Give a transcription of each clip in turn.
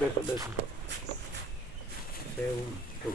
બેસો બેસો. સેવન ટુ.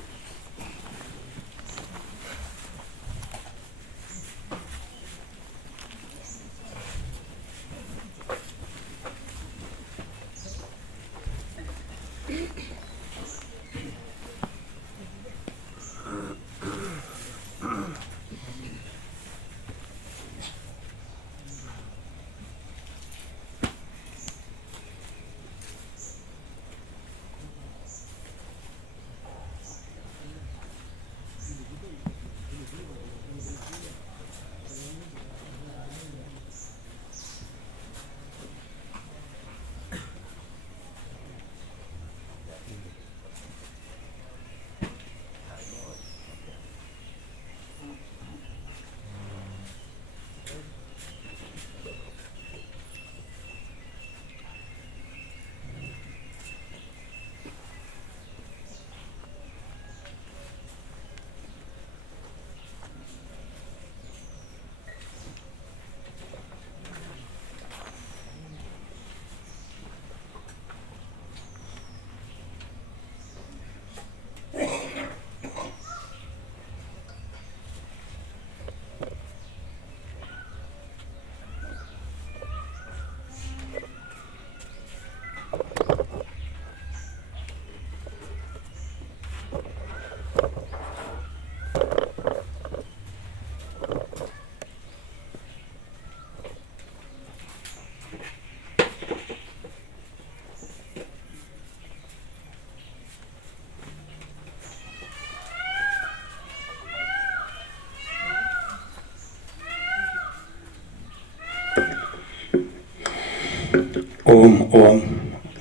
ઓમ ઓમ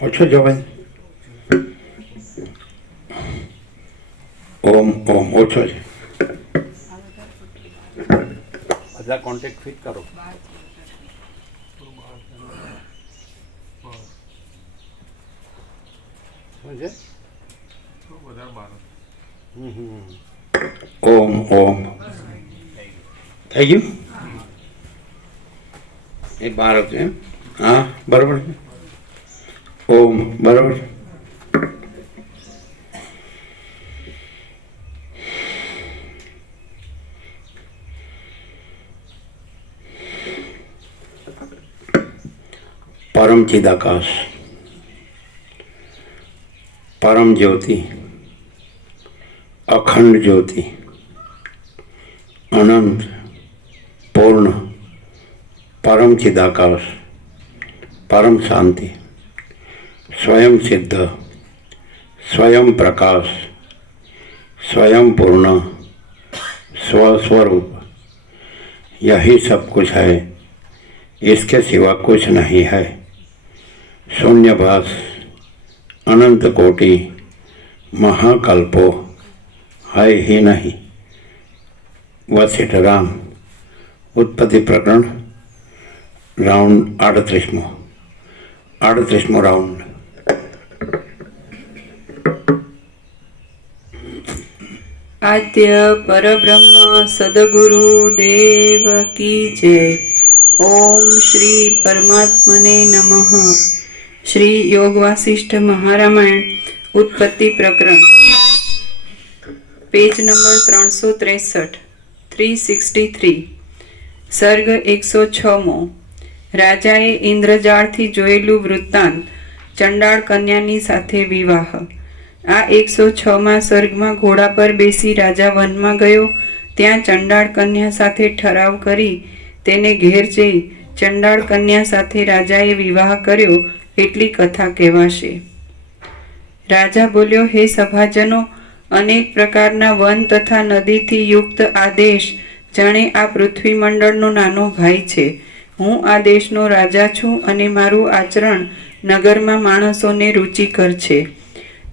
ઓછો જવાય. ઓમ ઓમ ઓછો છે. બધા કોન્ટેક્ટ ફિટ કરો. સમજે? ઓમ ઓમ થઈ ગયું. એ બાર હતું એમ. હા બરાબર છે. ઓમ બરાબર છે. પરમ ચિદાકાશ, પરમ જ્યોતિ, અખંડ જ્યોતિ, અનંત પૂર્ણ, પરમ ચિદાકાશ, પરમ શાંતિ, स्वयं सिद्ध, स्वयं प्रकाश, स्वयं पूर्ण, स्वस्वरूप, यही सब कुछ है, इसके सिवा कुछ नहीं है. शून्यभास, अनंत कोटि, महाकल्पो है ही नहीं. वशिष्ठ राम उत्पत्ति प्रकरण राउंड 38मो राउंड. आद्य परब्रह्म सद्गुरु देव की जय. ओम श्री परमात्मने नमः. श्री योग वासिष्ठ महारामायण उत्पत्ति प्रकरण पेज नंबर 363 363 सर्ग 106मो. રાજાએ ઇન્દ્રજાળથી જોયેલું વૃત્તાંત. ચંડાળ કન્યાની સાથે વિવાહ. આ 106મા સર્ગમાં ઘોડા પર બેસી રાજા વનમાં ગયો. ત્યાં ચંડાળ કન્યા સાથે ઠરાવ કરી તેને ઘેર જઈ ચંડાળ કન્યા સાથે રાજાએ વિવાહ કર્યો એટલી કથા કહેવાશે. રાજા બોલ્યો, હે સભાજનો, અનેક પ્રકારના વન તથા નદીથી યુક્ત આ દેશ જાણે આ પૃથ્વી મંડળનો નાનો ભાઈ છે. હું આ દેશનો રાજા છું અને મારું આચરણ નગરમાં માણસોને રુચિકર છે.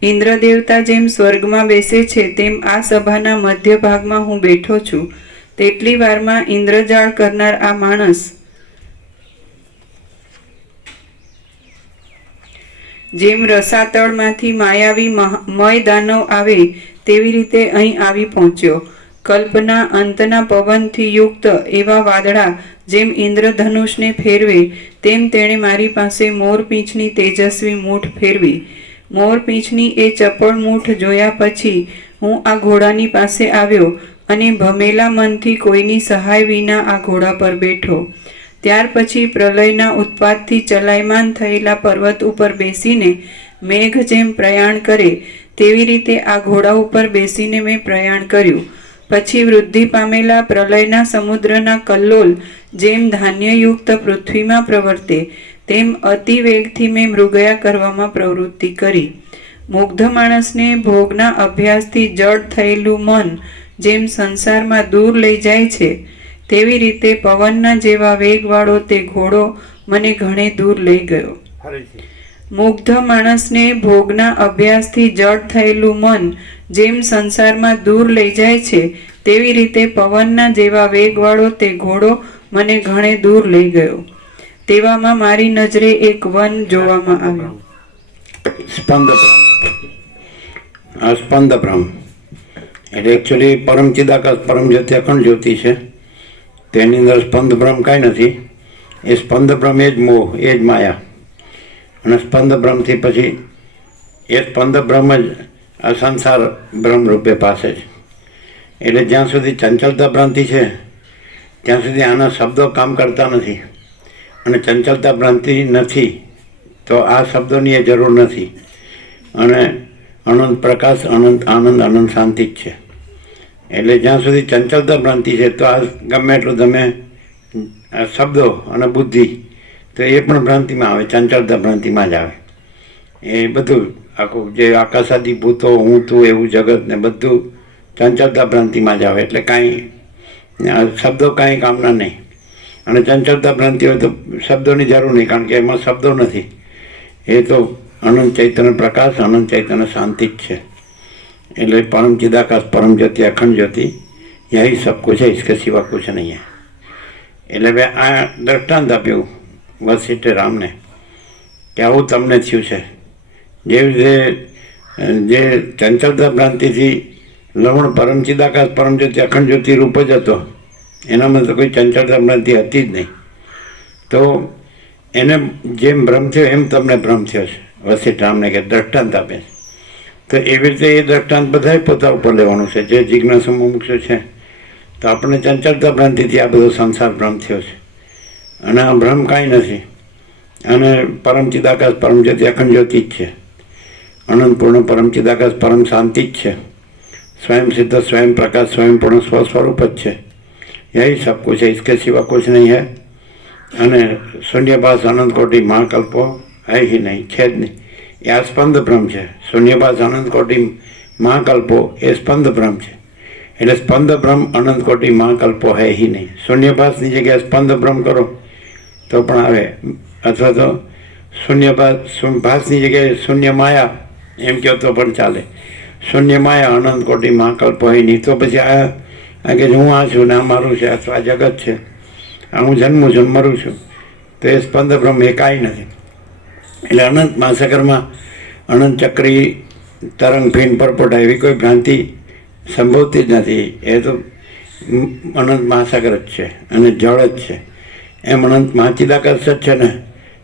ઇન્દ્ર દેવતા જેમ સ્વર્ગમાં બેસે છે તેમ આ સભાના મધ્ય ભાગમાં હું બેઠો છું. તેટલી વારમાં ઇન્દ્રજાળ કરનાર આ માણસ જેમ રસાતળમાંથી માયાવી મય દાનવ આવે તેવી રીતે અહીં આવી પહોંચ્યો. કલ્પના અંતના પવનથી યુક્ત એવા વાદળા જેમ ઇન્દ્રધનુષને ફેરવે તેમ તેણે મારી પાસે મોરપીંછની તેજસ્વી મૂઠ ફેરવી. મોરપીંછની એ ચપળ મૂઠ જોયા પછી હું આ ઘોડાની પાસે આવ્યો અને ભમેલા મનથી કોઈની સહાય વિના આ ઘોડા પર બેઠો. ત્યાર પછી પ્રલયના ઉત્પાતથી ચલાયમાન થયેલા પર્વત ઉપર બેસીને મેઘ જેમ પ્રયાણ કરે તેવી રીતે આ ઘોડા ઉપર બેસીને મેં પ્રયાણ કર્યું. પછી વૃદ્ધિ પામેલા પ્રલયના સમુદ્રના કલ્લોલ જેમ ધાન્યયુક્ત પૃથ્વીમાં પ્રવર્તે તેમ અતિ વેગથી મેં મૃગયા કરવામાં પ્રવૃત્તિ કરી. મુગ્ધ માણસને ભોગના અભ્યાસથી જડ થયેલું મન જેમ સંસારમાં દૂર લઈ જાય છે તેવી રીતે પવનના જેવા વેગવાળો તે ઘોડો મને ઘણે દૂર લઈ ગયો. ફરીથી મુગ્ધ માણસને ભોગના અભ્યાસથી જડ થયેલું મન જેમ સંસારમાં દૂર લઈ જાય છે તેવી રીતે પવનના જેવા વેગવાળો તે ઘોડો મને ઘણે દૂર લઈ ગયો. તેવામાં મારી નજરે એક વન જોવામાં આવ્યું. સ્પંદબ્રહ્મ. આ સ્પંદબ્રહ્મ એટલે એકચ્યુઅલી પરમ ચિદાકાશ પરમ જ્યોતિ અખંડ જ્યોતિ છે. તેની અંદર સ્પંદબ્રહ્મ કાંઈ નથી. એ સ્પંદબ્રહ્મ એ જ મોહ, એ જ માયા. અને સ્પંદબ્રહ્મથી પછી એ સ્પંદબ્રહ્મ જ આ સંસાર બ્રહ્મ રૂપે પાસે છે. એટલે જ્યાં સુધી ચંચલતા ભ્રાંતિ છે ત્યાં સુધી આના શબ્દો કામ કરતા નથી. અને ચંચલતા ભ્રાંતિ નથી તો આ શબ્દોની એ જરૂર નથી. અને અનંત પ્રકાશ, અનંત આનંદ, અનંત શાંતિ જ છે. એટલે જ્યાં સુધી ચંચલતા ભ્રાંતિ છે તો આ ગમે એટલું તમે શબ્દો અને બુદ્ધિ તો એ પણ ભ્રાંતિમાં આવે, ચંચળતા ભ્રાંતિમાં જ આવે. એ બધું આખું જે આકાશાદી ભૂતો, હું તું એવું જગત ને બધું ચંચળતા ભ્રાંતિમાં જ આવે. એટલે કાંઈ શબ્દો કાંઈ કામના નહીં. અને ચંચળતા ભ્રાંતિ હોય તો શબ્દોની જરૂર નહીં, કારણ કે એમાં શબ્દો નથી. એ તો અનંત ચૈતન્ય પ્રકાશ, અનંત ચૈતન્ય શાંતિ જ છે. એટલે परम चिदाकाश परम ज्योति अखंड ज्योति यही सब कुछ है, इसके सिवा कुछ नहीं है. એટલે મેં આ દ્રષ્ટાંત આપ્યું વસિષ્ઠ રામને કે આવું તમને થયું છે. જેવી રીતે જે ચંચળતા ભ્રાંતિથી લવણ પરમ ચિદાકાશ પરમ જ્યોતિ અખંડ જ્યોતિ રૂપ જ હતો, એનામાં તો કોઈ ચંચળતા ભ્રાંતિ હતી જ નહીં. તો એને જેમ ભ્રમ થયો એમ તમને ભ્રમ થયો છે. વસિષ્ઠ રામને કે દ્રષ્ટાંત આપે છે. તો એવી રીતે એ દ્રષ્ટાંત બધાએ પોતા ઉપર લેવાનું છે. જે જિજ્ઞાસુ મુમુક્ષુ છે તો આપણને ચંચળતા ભ્રાંતિથી આ બધો સંસાર ભ્રમ થયો છે. અને આ ભ્રમ કાંઈ નથી. અને પરમ ચિદાકાશ પરમ જ્યોતિ અખંડ જ્યોતિ જ છે. અનંતપૂર્ણ પરમ ચિદાકાશ પરમ શાંતિ જ છે. स्वयं सिद्ध, स्वयं प्रकाश, स्वयं पूर्ण स्वस्वरूप જ છે. यही सब कुछ है, इसके सिवा कुछ नहीं है. અને શૂન્યભાસ અનંત કોટી મહાકલ્પો હૈ ही નહીં, છે જ નહીં. એ આ સ્પંદ બ્રહ્મ છે. શૂન્યભાસ અનંત કોટી મહાકલ્પો એ સ્પંદ બ્રહ્મ છે. એટલે સ્પંદ બ્રહ્મ અનંત કોટી મહાકલ્પો હૈ ही નહીં. શૂન્યભાસની જગ્યાએ સ્પંદ બ્રહ્મ કરો તો પણ આવે, અથવા તો ભાસની જગ્યાએ શૂન્ય માયા એમ કહો તો પણ ચાલે. શૂન્ય માયા અનંત કોટી મહાકલ્પો હૈ નહીં. તો પછી આ કે હું આ છું ને આ મારું છે, અથવા આ જગત છે, આ હું જન્મું છું મરું છું, તો એ સ્પંદ બ્રહ્મ એ કાંઈ નથી. એટલે અનંત મહાસાગરમાં અનંત ચક્રી તરંગ ફીન પરપોટા એવી કોઈ ભ્રાંતિ સંભવતી જ નથી. એ તો અનંત મહાસાગર જ છે અને જળ જ છે. એમ અનંત મહાચિદાકાશ જ છે ને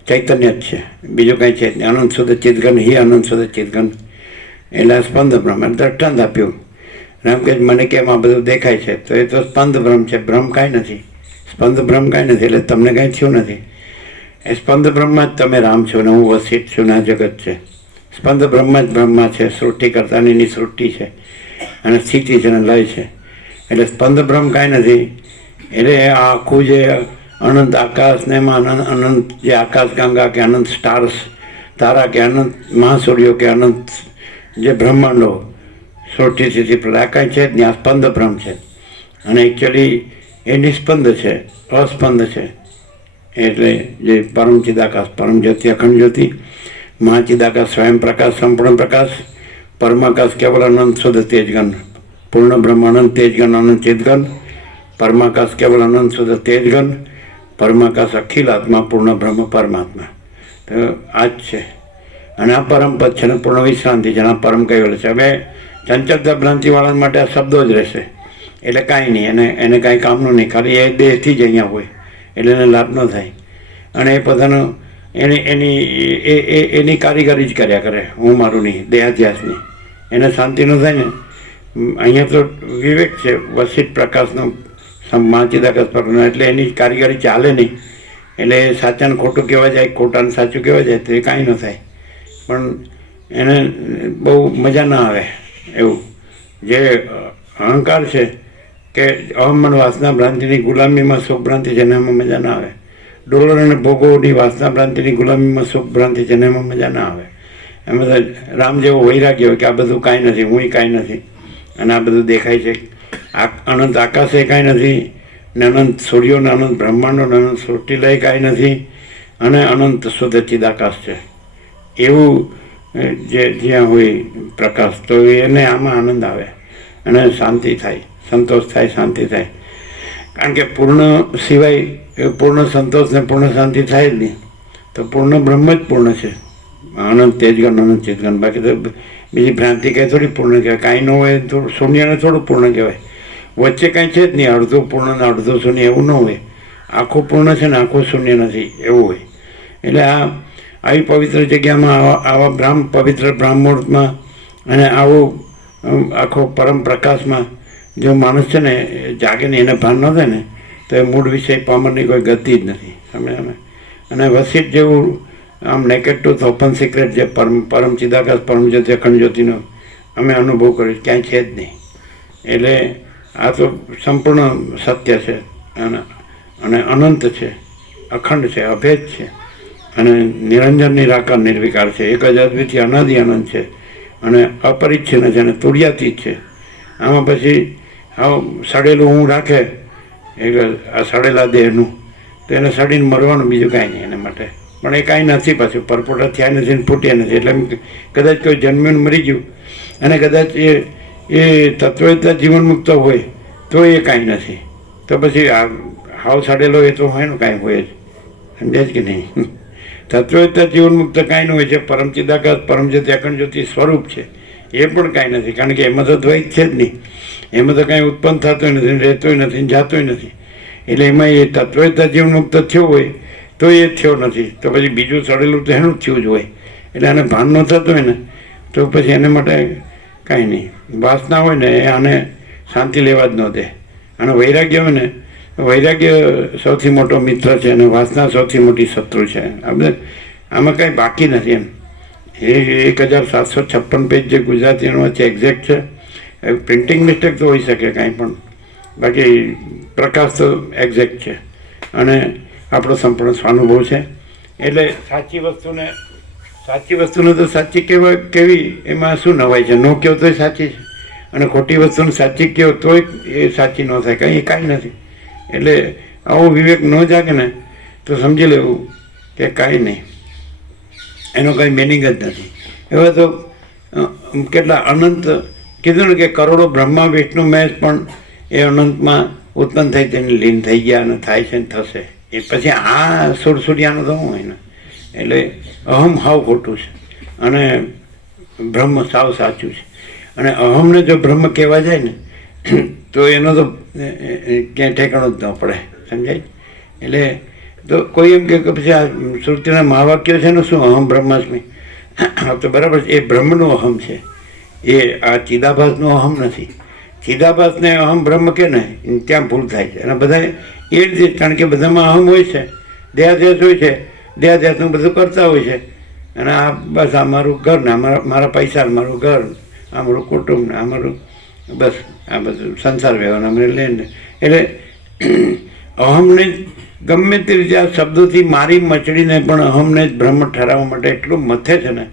ચૈતન્ય જ છે, બીજું કાંઈ છે જ નહીં. અનંત શુદ્ધ ચિદઘન હિ અનંત શુદ્ધ ચિદઘન. એટલે આ સ્પંદ બ્રહ્મ દ્રષ્ટાંત આપ્યું. રામ કે મને કેમ આ બધું દેખાય છે, તો એ તો સ્પંદ બ્રહ્મ છે, ભ્રમ કાંઈ નથી. સ્પંદ બ્રહ્મ કાંઈ નથી. એટલે તમને કાંઈ થયું નથી. એ સ્પંદ બ્રહ્મમાં જ તમે રામ છો ને હું વસિષ્ઠ છું ને આ જગત છે. સ્પંદ બ્રહ્મ જ બ્રહ્મા છે. સૃષ્ટિ કરતાની એની સૃષ્ટિ છે અને સ્થિતિ છે અને લય છે. એટલે સ્પંદ બ્રહ્મ કાંઈ નથી. એટલે આ આખું જે અનંત આકાશ ને એમાં અનંત જે આકાશ ગંગા કે અનંત સ્ટાર્સ તારા કે અનંત મહાસૂર્યો કે અનંત જે બ્રહ્માંડો સૃષ્ટિ સ્થિતિ પ્રલય કાંઈ છે જ નહીં. આ સ્પંદ બ્રહ્મ છે. અને એકચ્યુઅલી એ નિસ્પંદ છે, અસ્પંદ છે. એટલે જે પરમ ચિદાકાશ પરમ જ્યોતિ અખંડ જ્યોતિ મહાચિદાકાશ સ્વયં પ્રકાશ સંપૂર્ણ પ્રકાશ પરમાકાશ કેવલ અનંત શુદ્ધ તેજગન પૂર્ણ બ્રહ્મ અનંત તેજગન અનંત ચેતગન પરમાકાશ કેવલ અનંત શુદ્ધ તેજગન પરમાકાશ અખિલ આત્મા પૂર્ણ બ્રહ્મ પરમાત્મા. તો આ જ છે. અને આ પરમ પદ છે ને પૂર્ણ વિશ્રાંતિ છે. આ પરમ કહેલું છે. હવે ચંચળતા ભ્રાંતિવાળા માટે આ શબ્દો જ રહેશે. એટલે કાંઈ નહીં, એને કાંઈ કામનું નહીં. ખાલી એ દેહથી જ અહીંયા હોય એટલે એને લાભ ન થાય. અને એ પોતાનું એની કારીગરી જ કર્યા કરે, હું મારું નહીં, દેહાધ્યાસની. એને શાંતિ ન થાય ને. અહીંયા તો વિવેક છે, વસિત પ્રકાશનો માચિદાકાશ પરનો, એટલે એની કારીગરી ચાલે નહીં. એટલે સાચાને ખોટું કહેવા જાય, ખોટાને સાચું કહેવા જાય તો એ કાંઈ ન થાય. પણ એને બહુ મજા ના આવે એવું. જે અહંકાર છે કે અહમન વાસના ભ્રાંતિની ગુલામીમાં સુખ ભ્રાંતિ છે, એનામાં મજા ના આવે. ડોલર અને ભોગોની વાસના ભ્રાંતિની ગુલામીમાં સુખ ભ્રાંતિ છે, એનામાં મજા ના આવે. એમાં રામ જેવો વૈરાગ્ય હોય કે આ બધું કાંઈ નથી, હું કાંઈ નથી, અને આ બધું દેખાય છે. અનંત આકાશે કાંઈ નથી, ને અનંત સૂર્યો ને અનંત બ્રહ્માંડો ને અનંત સૃષ્ટિલય કાંઈ નથી, અને અનંત શુદ્ધ ચિદાકાશ છે. એવું જે જ્યાં હોય પ્રકાશ, તો એને આમાં આનંદ આવે અને શાંતિ થાય, સંતોષ થાય, શાંતિ થાય. કારણ કે પૂર્ણ સિવાય પૂર્ણ સંતોષ ને પૂર્ણ શાંતિ થાય જ નહીં. તો પૂર્ણ બ્રહ્મ જ પૂર્ણ છે, અનંત તેજગણ, અનંત ચેતગણ. બાકી તો બીજી ભ્રાંતિ કંઈ થોડી પૂર્ણ કહેવાય. કાંઈ ન હોય તો શૂન્યને થોડું પૂર્ણ કહેવાય. વચ્ચે કાંઈ છે જ નહીં, અડધું પૂર્ણ ને અડધું શૂન્ય એવું ન હોય. આખું પૂર્ણ છે ને આખું શૂન્ય નથી એવું હોય. એટલે આવી પવિત્ર જગ્યામાં આવા પવિત્ર બ્રાહ્મણમાં અને આવું આખો પરમ પ્રકાશમાં જો માણસ છે ને જાગે ને, એને ભાન ન થાય ને, તો એ મૂળ વિષય પામરની કોઈ ગતિ જ નથી. અમે અને વસિત જેવું આમ નેકેડ ટુ ઓપન સિક્રેટ જે પરમ ચિદાકાશ પરમ જ્યોતિ અખંડ જ્યોતિનો અમે અનુભવ કર્યો, ક્યાંય છે જ નહીં. એટલે આ તો સંપૂર્ણ સત્ય છે, અને અનંત છે, અખંડ છે, અભેદ છે, અને નિરંજન નિરાકાર નિર્વિકાર છે. એક જ અદ્વિતીય અનાદિ આનંદ છે, અને અપરિચ્છિન્ન છે, અને તુર્યાતીત છે. આમાં પછી સડેલું હું રાખે એટલે આ સડેલા દેહનું, તો એને સડીને મરવાનું, બીજું કાંઈ નહીં એના માટે. પણ એ કાંઈ નથી, પાછું પરપોટા થયા નથી ને ફૂટ્યા નથી. એટલે કદાચ કોઈ જન્મ્યું મરી ગયું, અને કદાચ એ તત્વતા જીવન મુક્ત હોય તો એ કાંઈ નથી. તો પછી હાવ સડેલો એ તો હોય ને, કાંઈ હોય જ. સમજાય જ કે નહીં? તત્વતા જીવન મુક્ત કાંઈ ન હોય છે. પરમ ચિદાકાશ પરમ જ્યોતિ અખંડ જ્યોતિ સ્વરૂપ છે, એ પણ કાંઈ નથી. કારણ કે એમાં તો દ્વૈત છે જ નહીં. એમાં તો કાંઈ ઉત્પન્ન થતું નથી, રહેતોય નથી, જાતોય નથી. એટલે એમાં એ તત્વતા જીવન મુક્ત થયો હોય તો એ થયો નથી. તો પછી બીજું સડેલું તો એનું થયું જ હોય. એટલે આને ભાન ન થતું હોય ને, તો પછી એને માટે કાંઈ નહીં. વાસના હોય ને એ આને શાંતિ લેવા જ ન દે. અને વૈરાગ્ય હોય ને, વૈરાગ્ય સૌથી મોટો મિત્ર છે, અને વાસના સૌથી મોટી શત્રુ છે. આમાં કાંઈ બાકી નથી એમ. એ 1756 પેજ જે ગુજરાતીનો છે એક્ઝેક્ટ છે. પ્રિન્ટિંગ મિસ્ટેક તો હોઈ શકે કાંઈ, પણ બાકી પ્રકાશ તો એક્ઝેક્ટ છે, અને આપણો સંપૂર્ણ સ્વાનુભવ છે. એટલે સાચી વસ્તુને તો સાચી કેવી એમાં શું નવાય છે? નો કહો તોય સાચી છે, અને ખોટી વસ્તુને સાચી કહો તોય એ સાચી ન થાય, કાંઈ નથી. એટલે આવો વિવેક ન જાગે ને તો સમજી લેવું કે કાંઈ નહીં, એનો કાંઈ મિનિંગ જ નથી. એવા તો કેટલા અનંત કીધું ને કે કરોડો બ્રહ્મા વિષ્ણુ મહેશ પણ એ અનંતમાં ઉત્પન્ન થઈ તેને લીન થઈ ગયા, અને થાય છે ને થશે. એ પછી આ સુરસુરિયાનું તો શું હોય ને. એટલે અહમ હાવ ખોટું છે, અને બ્રહ્મ સાવ સાચું છે. અને અહમને જો બ્રહ્મ કહેવા જાય ને તો એનો તો ક્યાંય ઠેકાણો જ ન પડે. સમજાય? એટલે તો કોઈ એમ કે પછી આ શ્રુતિના મહાવાક્યો છે ને, શું અહમ બ્રહ્માસ્મિ, તો બરાબર છે, એ બ્રહ્મનો અહમ છે, એ આ ચિદાભાસનો અહમ નથી. ચિદાભાસને અહમ બ્રહ્મ કે ને ત્યાં ભૂલ થાય છે. અને બધા એ રીતે, કારણ કે બધામાં અહમ હોય છે, દેહાધ્યાસ હોય છે, દેહાધ્યાસનું બધું કરતા હોય છે. અને આ બસ આ મારું ઘર ને મારા પૈસા, મારું ઘર, આ મારું કુટુંબ ને આ મારું બસ આ બધું સંસાર વ્યવહાર અમને લઈને. એટલે અહમને ગમે તે રીતે આ શબ્દોથી મારી મચડીને પણ અહમને જ બ્રહ્મ ઠરાવવા માટે એટલું મથે છે ને.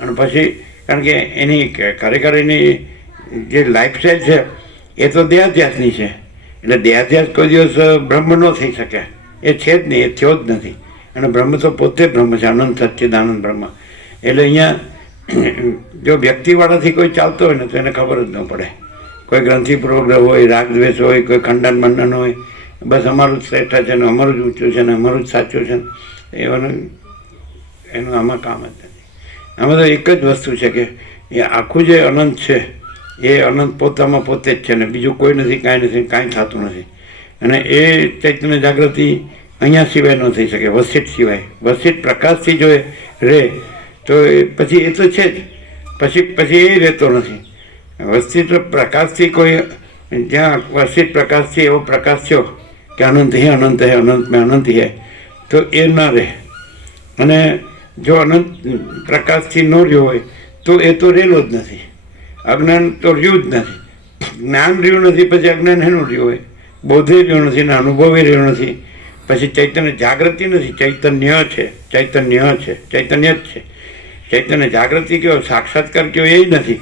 અને પછી કારણ કે એની ખરેખર એની જે લાઈફસ્ટાઈલ છે એ તો દેહાધ્યાસની છે. એટલે દેહાધ્યાસ કોઈ દિવસ બ્રહ્મ ન થઈ શકે, એ છે જ નહીં, એ થયો જ નથી. અને બ્રહ્મ તો પોતે બ્રહ્મ છે, અનંત સચ્ચિદાનંદ બ્રહ્મ. એટલે અહીંયા જો વ્યક્તિવાળાથી કોઈ ચાલતો હોય ને તો એને ખબર જ ન પડે. કોઈ ગ્રંથિપૂર્વક હોય, રાગ દ્વેષ હોય, કોઈ ખંડન મંડન હોય, બસ અમારું જ શ્રેષ્ઠ છે ને અમારું જ ઊંચું છે ને અમારું જ સાચું છે ને, એનું આમાં કામ જ નથી. આમાં તો એક જ વસ્તુ છે કે એ આખું જે અનંત છે એ અનંત પોતામાં પોતે જ છે ને બીજું કોઈ નથી, કાંઈ નથી, કાંઈ થતું નથી. અને એ ચૈતન્ય જાગૃતિ અહીંયા સિવાય ન થઈ શકે, વસિત સિવાય. વસિત પ્રકાશથી જો એ રહે તો પછી એ તો છે જ, પછી એ રહેતો નથી. વસિત પ્રકાશથી કોઈ, જ્યાં વસિત પ્રકાશથી એવો પ્રકાશ થયો કે અનંત હે અનંત હે અનંત મેં અનંત હે, તો એ ના રહે. અને જો અનંત પ્રકાશથી ન રહ્યો હોય તો એ તો રહેલો જ નથી. અજ્ઞાન તો રહ્યું જ નથી. જ્ઞાન રહ્યું નથી પછી અજ્ઞાન એનું રહ્યું હોય. બોધે રહ્યું નથી ને અનુભવે રહ્યું નથી. પછી ચૈતન્ય જાગૃતિ નથી, ચૈતન્ય છે, ચૈતન્ય છે, ચૈતન્ય જ છે. ચૈતન્ય જાગૃતિ કયો, સાક્ષાત્કાર કયો, એ નથી.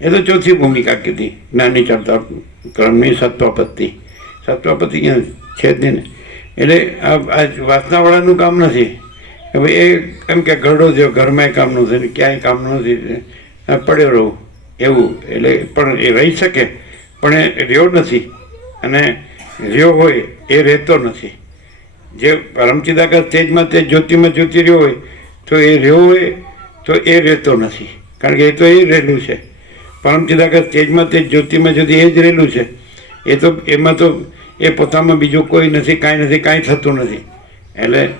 એ તો ચોથી ભૂમિકા કીધી જ્ઞાની ચડતા ક્રમની સત્વપત્તિ. સત્વપત્તિ ક્યાં છે જ નહીં ને. એટલે આ વાસનાવાળાનું કામ નથી. હવે એ એમ કે ઘરડો થયો, ઘરમાં કામ નથી ને ક્યાંય કામ નથી, પડ્યો રહું એવું. એટલે પણ એ રહી શકે, પણ એ રહ્યો નથી. અને રહ્યો હોય એ રહેતો નથી. જે પરમચિદાકાશ તેજમાં તે જ્યોતિમાં જ્યોતિ રહ્યો હોય તો એ રહ્યો હોય તો એ રહેતો નથી, કારણ કે એ તો એ રહેલું છે. પરમચિદાકાશ તેજમાં તે જ્યોતિમાં જ્યોતિ એ જ રહેલું છે. એ તો એમાં તો એ પોતામાં બીજું કોઈ નથી, કાંઈ નથી, કાંઈ થતું નથી. એટલે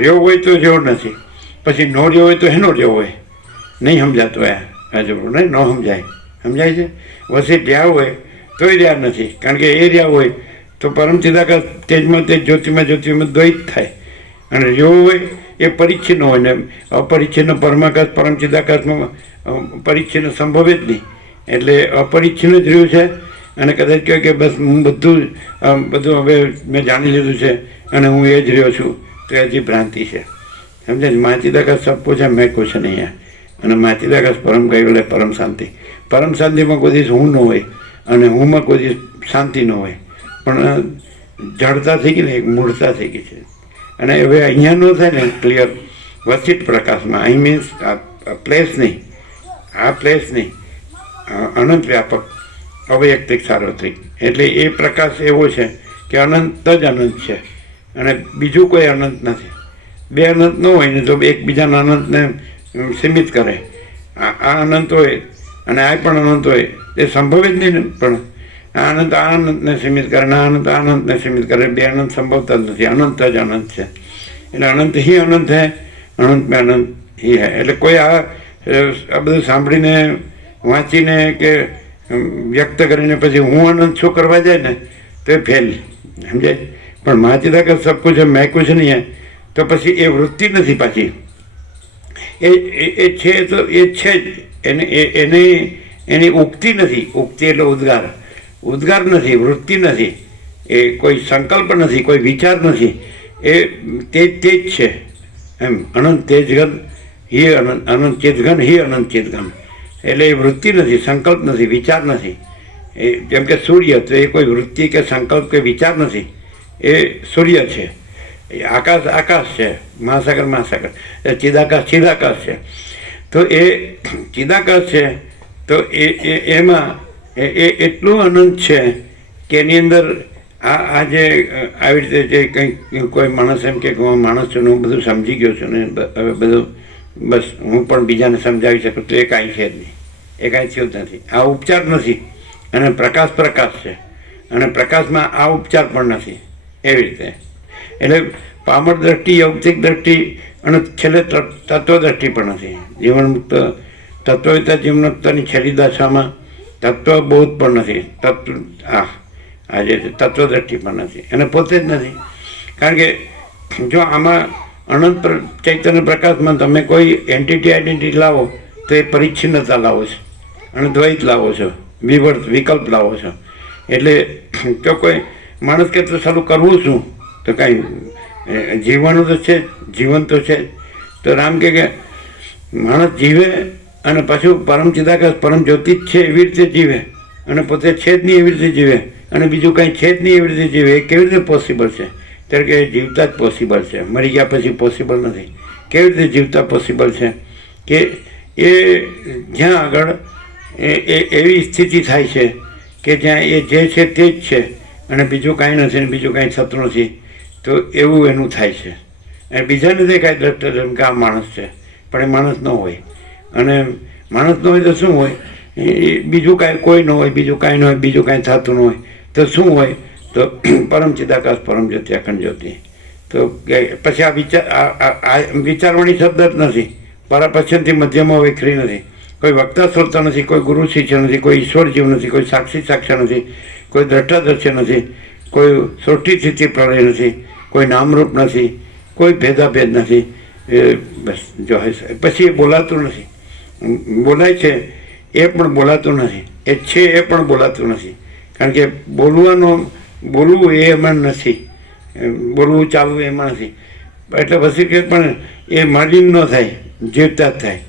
રહ્યો હોય તો રહ્યો નથી, પછી ન રહ્યો હોય તો એનો રહ્યો હોય. નહીં સમજાતું હજુ નહીં, ન સમજાય. સમજાય છે? વસી રહ્યા હોય તોય રહ્યા નથી, કારણ કે એ રહ્યા હોય તો પરમચિદાકાશ તેજમાં તે જ્યોતિમાં જ્યોતિમાં દ્વૈત થાય. અને રહ્યો હોય એ પરિચ્છિન્ન હોય ને અપરિચ્છિન્ન પરમાકાશ પરમચિદાકાશમાં પરિચ્છિન્ન સંભવે જ નહીં. એટલે અપરિચ્છિન્ન જ રહ્યું છે. અને કદાચ કહે કે બસ હું બધું હવે મેં જાણી લીધું છે અને હું એ જ રહ્યો છું, તો એ હજી ભ્રાંતિ છે. સમજે? માચિદાકાશ સબ કુછ है, मैं कुछ नहीं है. અને માચિદાકાશ પરમ કહ્યું એટલે પરમ શાંતિ. પરમ શાંતિમાં કોઈ દિવસ હું ન હોય અને હુંમાં કોઈ દિવસ શાંતિ ન હોય, પણ જડતા થઈ ગઈ ને, એક મૂળતા થઈ ગઈ છે. અને હવે અહીંયા ન થાય ને ક્લિયર વસિત પ્રકાશમાં, અહીં મીન્સ પ્લેસ નહીં, આ પ્લેસ નહીં, અનંત વ્યાપક અવૈયક્તિક સાર્વત્રિક. એટલે એ પ્રકાશ એવો છે કે અનંત જ અનંત છે અને બીજું કોઈ અનંત નથી. બે અનંત ન હોય ને તો એકબીજાના અનંતને સીમિત કરે. આ અનંત હોય અને આ પણ અનંત હોય, એ સંભવે જ નહીં ને. પણ આ અનંતને સીમિત કરે, આ અનંતને સીમિત કરે. બે અનંત સંભવતા જ નથી. અનંત જ અનંત છે. એટલે અનંત હી અનંત હે, અનંત મેં અનંત હી હે. એટલે કોઈ આ બધું સાંભળીને વાંચીને કે વ્યક્ત કરીને પછી હું અનંત શું કરવા જાય ને તો એ ફેલ. સમજાય? પણ માચિદાકાશ સબ કુછ મેં કુછ નહીં હે, તો પછી એ વૃત્તિ નથી. પાછી એ છે તો એ છે જ. એની ઉક્તિ નથી. ઉક્તિ એટલે ઉદ્ગાર નથી, વૃત્તિ નથી, એ કોઈ સંકલ્પ નથી, કોઈ વિચાર નથી. એ તે જ છે એમ. અનંત તેજઘન હિ અનંત ચેતઘન હિ અનંત ચેતઘન. એટલે એ વૃત્તિ નથી, સંકલ્પ નથી, વિચાર નથી. એ જેમ કે સૂર્ય, તો એ કોઈ વૃત્તિ કે સંકલ્પ કે વિચાર નથી. એ સૂર્ય છે. આકાશ આકાશ છે, મહાસાગર ચિદાકાશ છે. તો એ ચિદાકાશ છે, તો એમાં એટલું અનંત છે કે એની અંદર આ જે આવી રીતે જે કંઈક કોઈ માણસ એમ કે માણસ છું, હું બધું સમજી ગયો છું ને હવે બધું બસ હું પણ બીજાને સમજાવી શકું, તો એ કાંઈ છે જ નહીં. એ કાંઈ થયું જ નથી. આ ઉપચાર નથી. અને પ્રકાશ છે, અને પ્રકાશમાં આ ઉપચાર પણ નથી. એવી રીતે એટલે પામર દ્રષ્ટિ, યૌક્તિક દ્રષ્ટિ અને છેલ્લે તત્વદ્રષ્ટિ પણ નથી. જીવનમુક્ત તત્વવિતા જીવનમુક્તની છેલ્લી દશામાં તત્વબોધ પણ નથી. આજે તત્વદ્રષ્ટિ પણ નથી, અને પોતે જ નથી. કારણ કે જો આમાં અનંત ચૈતન્ય પ્રકાશમાં તમે કોઈ એન્ટિટી આઈડેન્ટિટી લાવો તો એ પરિચ્છિન્નતા લાવો છો અને દ્વૈત લાવો છો, વિકલ્પ લાવો છો. એટલે જો કોઈ માણસ કે તો સારું કરવું શું, તો કાંઈ જીવવાનું તો છે, જીવન તો છે. તો રામ કે માણસ જીવે અને પાછું પરમ ચિદાકાશ પરમ જ્યોતિ જ છે એવી રીતે જીવે, અને પોતે છે જ નહીં એવી રીતે જીવે, અને બીજું કંઈ છે જ નહીં એવી રીતે જીવે. એ કેવી રીતે પોસિબલ છે? ત્યારે કે જીવતા જ પોસિબલ છે, મરી ગયા પછી પોસિબલ નથી. કેવી રીતે જીવતા પોસિબલ છે? કે એ જ્યાં આગળ એવી સ્થિતિ થાય છે કે જ્યાં એ જે છે તે જ છે અને બીજું કાંઈ નથી ને બીજું કાંઈ થતું નથી. તો એવું એનું થાય છે. અને બીજાને દેખાય દ્રષ્ટા કે આ માણસ છે, પણ એ માણસ ન હોય. અને માણસ ન હોય તો શું હોય? બીજું કાંઈ કોઈ ન હોય, બીજું કાંઈ ન હોય, બીજું કાંઈ થતું ન હોય તો શું હોય? તો પરમ ચિદાકાશ પરમ જ્યોતિ અખંડ જ્યોતિ. તો પછી આ વિચારવાણી શબ્દ જ નથી, પરાપશ્ચિમથી મધ્યમાં વિખરી નથી, કોઈ વક્તા શ્રોતા નથી, કોઈ ગુરુ શિષ્ય નથી, કોઈ ઈશ્વર જીવ નથી, કોઈ સાક્ષી સાક્ષા નથી, કોઈ દ્રષ્ટાદ્રશ્ય નથી, કોઈ સૃષ્ટિ સ્થિતિ પ્રલય નથી, કોઈ નામરૂપ નથી, કોઈ ભેદાભેદ નથી. બસ જો પછી એ બોલાતું નથી, બોલાય છે એ પણ બોલાતું નથી, એ છે એ પણ બોલાતું નથી, કારણ કે બોલવું એ એમાં નથી, બોલવું ચાલવું એમાં નથી. એટલે પછી કે પણ એ મળી ન થાય, જીવતા જ થાય.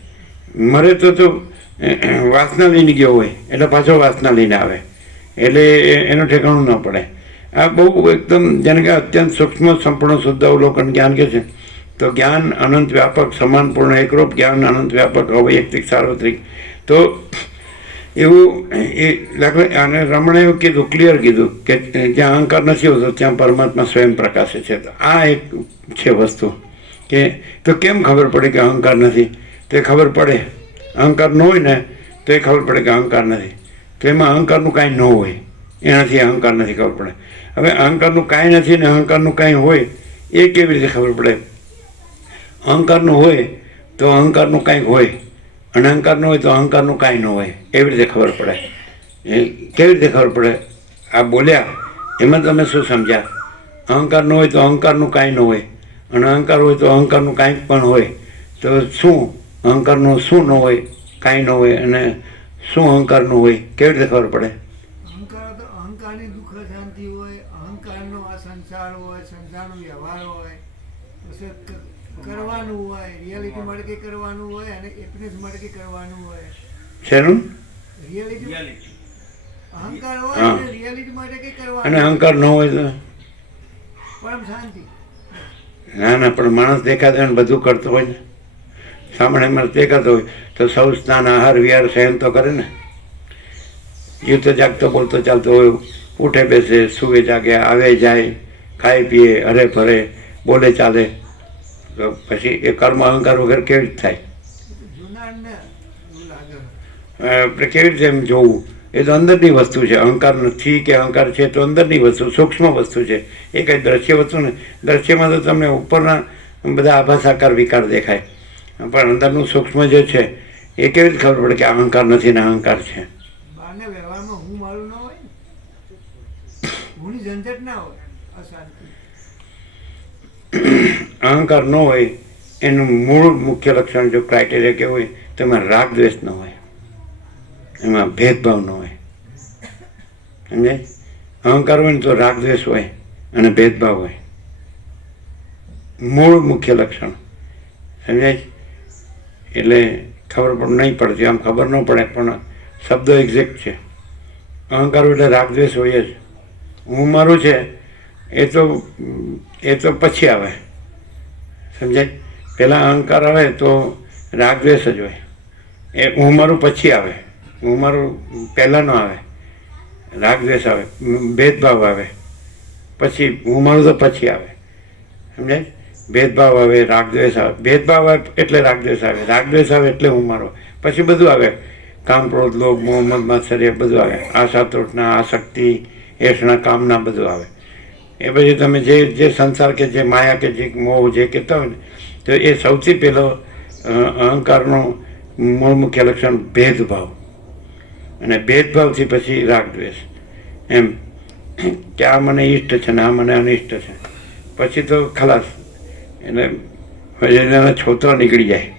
મરે તો વાસના લઈને ગયો હોય એટલે પાછો વાસના લઈને આવે, એટલે એનું ઠેકાણું ન પડે. આ બહુ એકદમ જેને કે અત્યંત સૂક્ષ્મ સંપૂર્ણ શુદ્ધ અવલોકન જ્ઞાન કહે છે. તો જ્ઞાન અનંત વ્યાપક, સમાનપૂર્ણ એકરૂપ જ્ઞાન, અનંત વ્યાપક, અવૈયક્તિક, સાર્વત્રિક. તો એવું એ દાખલા અને રમણે એવું કીધું, ક્લિયર કીધું કે જ્યાં અહંકાર નથી હોતો ત્યાં પરમાત્મા સ્વયં પ્રકાશે છે. તો આ એક છે વસ્તુ કે તો કેમ ખબર પડે કે અહંકાર નથી? તે ખબર પડે, અહંકાર ન હોય ને તો એ ખબર પડે કે અહંકાર નથી. તો એમાં અહંકારનું કાંઈ ન હોય, એનાથી અહંકાર નથી ખબર પડે. હવે અહંકારનું કાંઈ નથી ને અહંકારનું કાંઈ હોય એ કેવી રીતે ખબર પડે? અહંકારનું હોય તો અહંકારનું કાંઈક હોય, અને અહંકાર ન હોય તો અહંકારનું કાંઈ ન હોય, એવી રીતે ખબર પડે. એ કેવી રીતે ખબર પડે? આ બોલ્યા એમાં તમે શું સમજ્યા? અહંકાર ન હોય તો અહંકારનું કાંઈ ન હોય, અને અહંકાર હોય તો અહંકારનું કાંઈક પણ હોય. તો શું અહંકારનું શું ન હોય, કાંઈ ન હોય, અને શું અહંકારનું હોય, કેવી રીતે ખબર પડે? અહંકાર તો અહંકારની દુઃખ શાંતિ હોય, અહંકારનો આ સંસાર હોય, સંસારનો વ્યવહાર હોય, પછી કરવાનું હોય, રિયાલિટી માટે કંઈ કરવાનું હોય, અને એપનેસ માટે કંઈ કરવાનું હોય. શેનું? રિયાલિટી અહંકાર હોય હા. અને રિયાલિટી માટે કંઈ અને કરવાનું અહંકાર ન હોય તો પરમ શાંતિ. ના ના, પણ માણસ દેખાતો હોય ને બધું કરતો હોય ને, સામાન્ય માણસ દેખાતો હોય તો સૌ સ્નાન, આહાર, વિહાર, શયન તો કરે ને. જીવતો જાગતો બોલતો ચાલતો હોય, ઉઠે બેસે, સુવે જાગે, આવે જાય, ખાય પીએ, હરે ફરે, બોલે ચાલે. તો પછી એ કર્મ અહંકાર વગર કેવી રીતે થાય? જુનારને એવું લાગે. આપણે કેવી રીતે એમ જોવું? એ તો અંદરની વસ્તુ છે. અહંકાર નથી કે અહંકાર છે તો અંદરની વસ્તુ, સૂક્ષ્મ વસ્તુ છે. એ કંઈ દ્રશ્ય વસ્તુ ને, દ્રશ્યમાં તો તમને ઉપરના બધા આભાસ આકાર વિકાર દેખાય, પણ અંદરનું સૂક્ષ્મ જે છે એ કેવી રીતે ખબર પડે કે અહંકાર નથી ને અહંકાર છે? બહારના વ્યવહારમાં હું મારું ના હોય ને, હુંની ઝંઝટ ના હોય, અશાંતિ. અહંકાર ન હોય એનું મૂળ મુખ્ય લક્ષણ જો ક્રાઇટેરિયા કેવું હોય તો એમાં રાગ દ્વેષ ન હોય, એમાં ભેદભાવ ન હોય. સમજાય? અહંકાર હોય ને તો રાગ દ્વેષ હોય અને ભેદભાવ હોય, મૂળ મુખ્ય લક્ષણ. સમજાય? એટલે ખબર પણ નહીં પડતી, આમ ખબર ન પડે પણ શબ્દો એક્ઝેક્ટ છે. અહંકાર એટલે રાગ દ્વેષ હોય જ. હું મારું છે એ તો પછી આવે. સમજાય? પહેલાં અહંકાર આવે તો રાગ દ્વેષ જ હોય, એ હું મારું પછી આવે. હું મારું પહેલાં ન આવે, રાગ દ્વેષ આવે, ભેદભાવ આવે, પછી હું મારું તો પછી આવે. સમજાય? ભેદભાવ આવે, રાગ દ્વેષ આવે. ભેદભાવ આવે એટલે રાગ દ્વેષ આવે, રાગ દ્વેષ આવે એટલે હું મારો, પછી બધું આવે. કામ, ક્રોધ, લોભ, મોહ, મદ, માત્સર્ય બધું આવે. આશા, તૃષ્ણા, આસક્તિ, એષણા, કામના બધું આવે. એ પછી તમે જે સંસાર કે જે માયા કે જે મોહ જે કહેતા હોય ને, તો એ સૌથી પહેલો અહંકારનો મૂળ મુખ્ય લક્ષણ ભેદભાવ, અને ભેદભાવથી પછી રાગ દ્વેષ. એમ કે આ મને ઈષ્ટ છે ને આ મને અનિષ્ટ છે, પછી તો ખલાસ. એટલે એના છોતરા નીકળી જાય,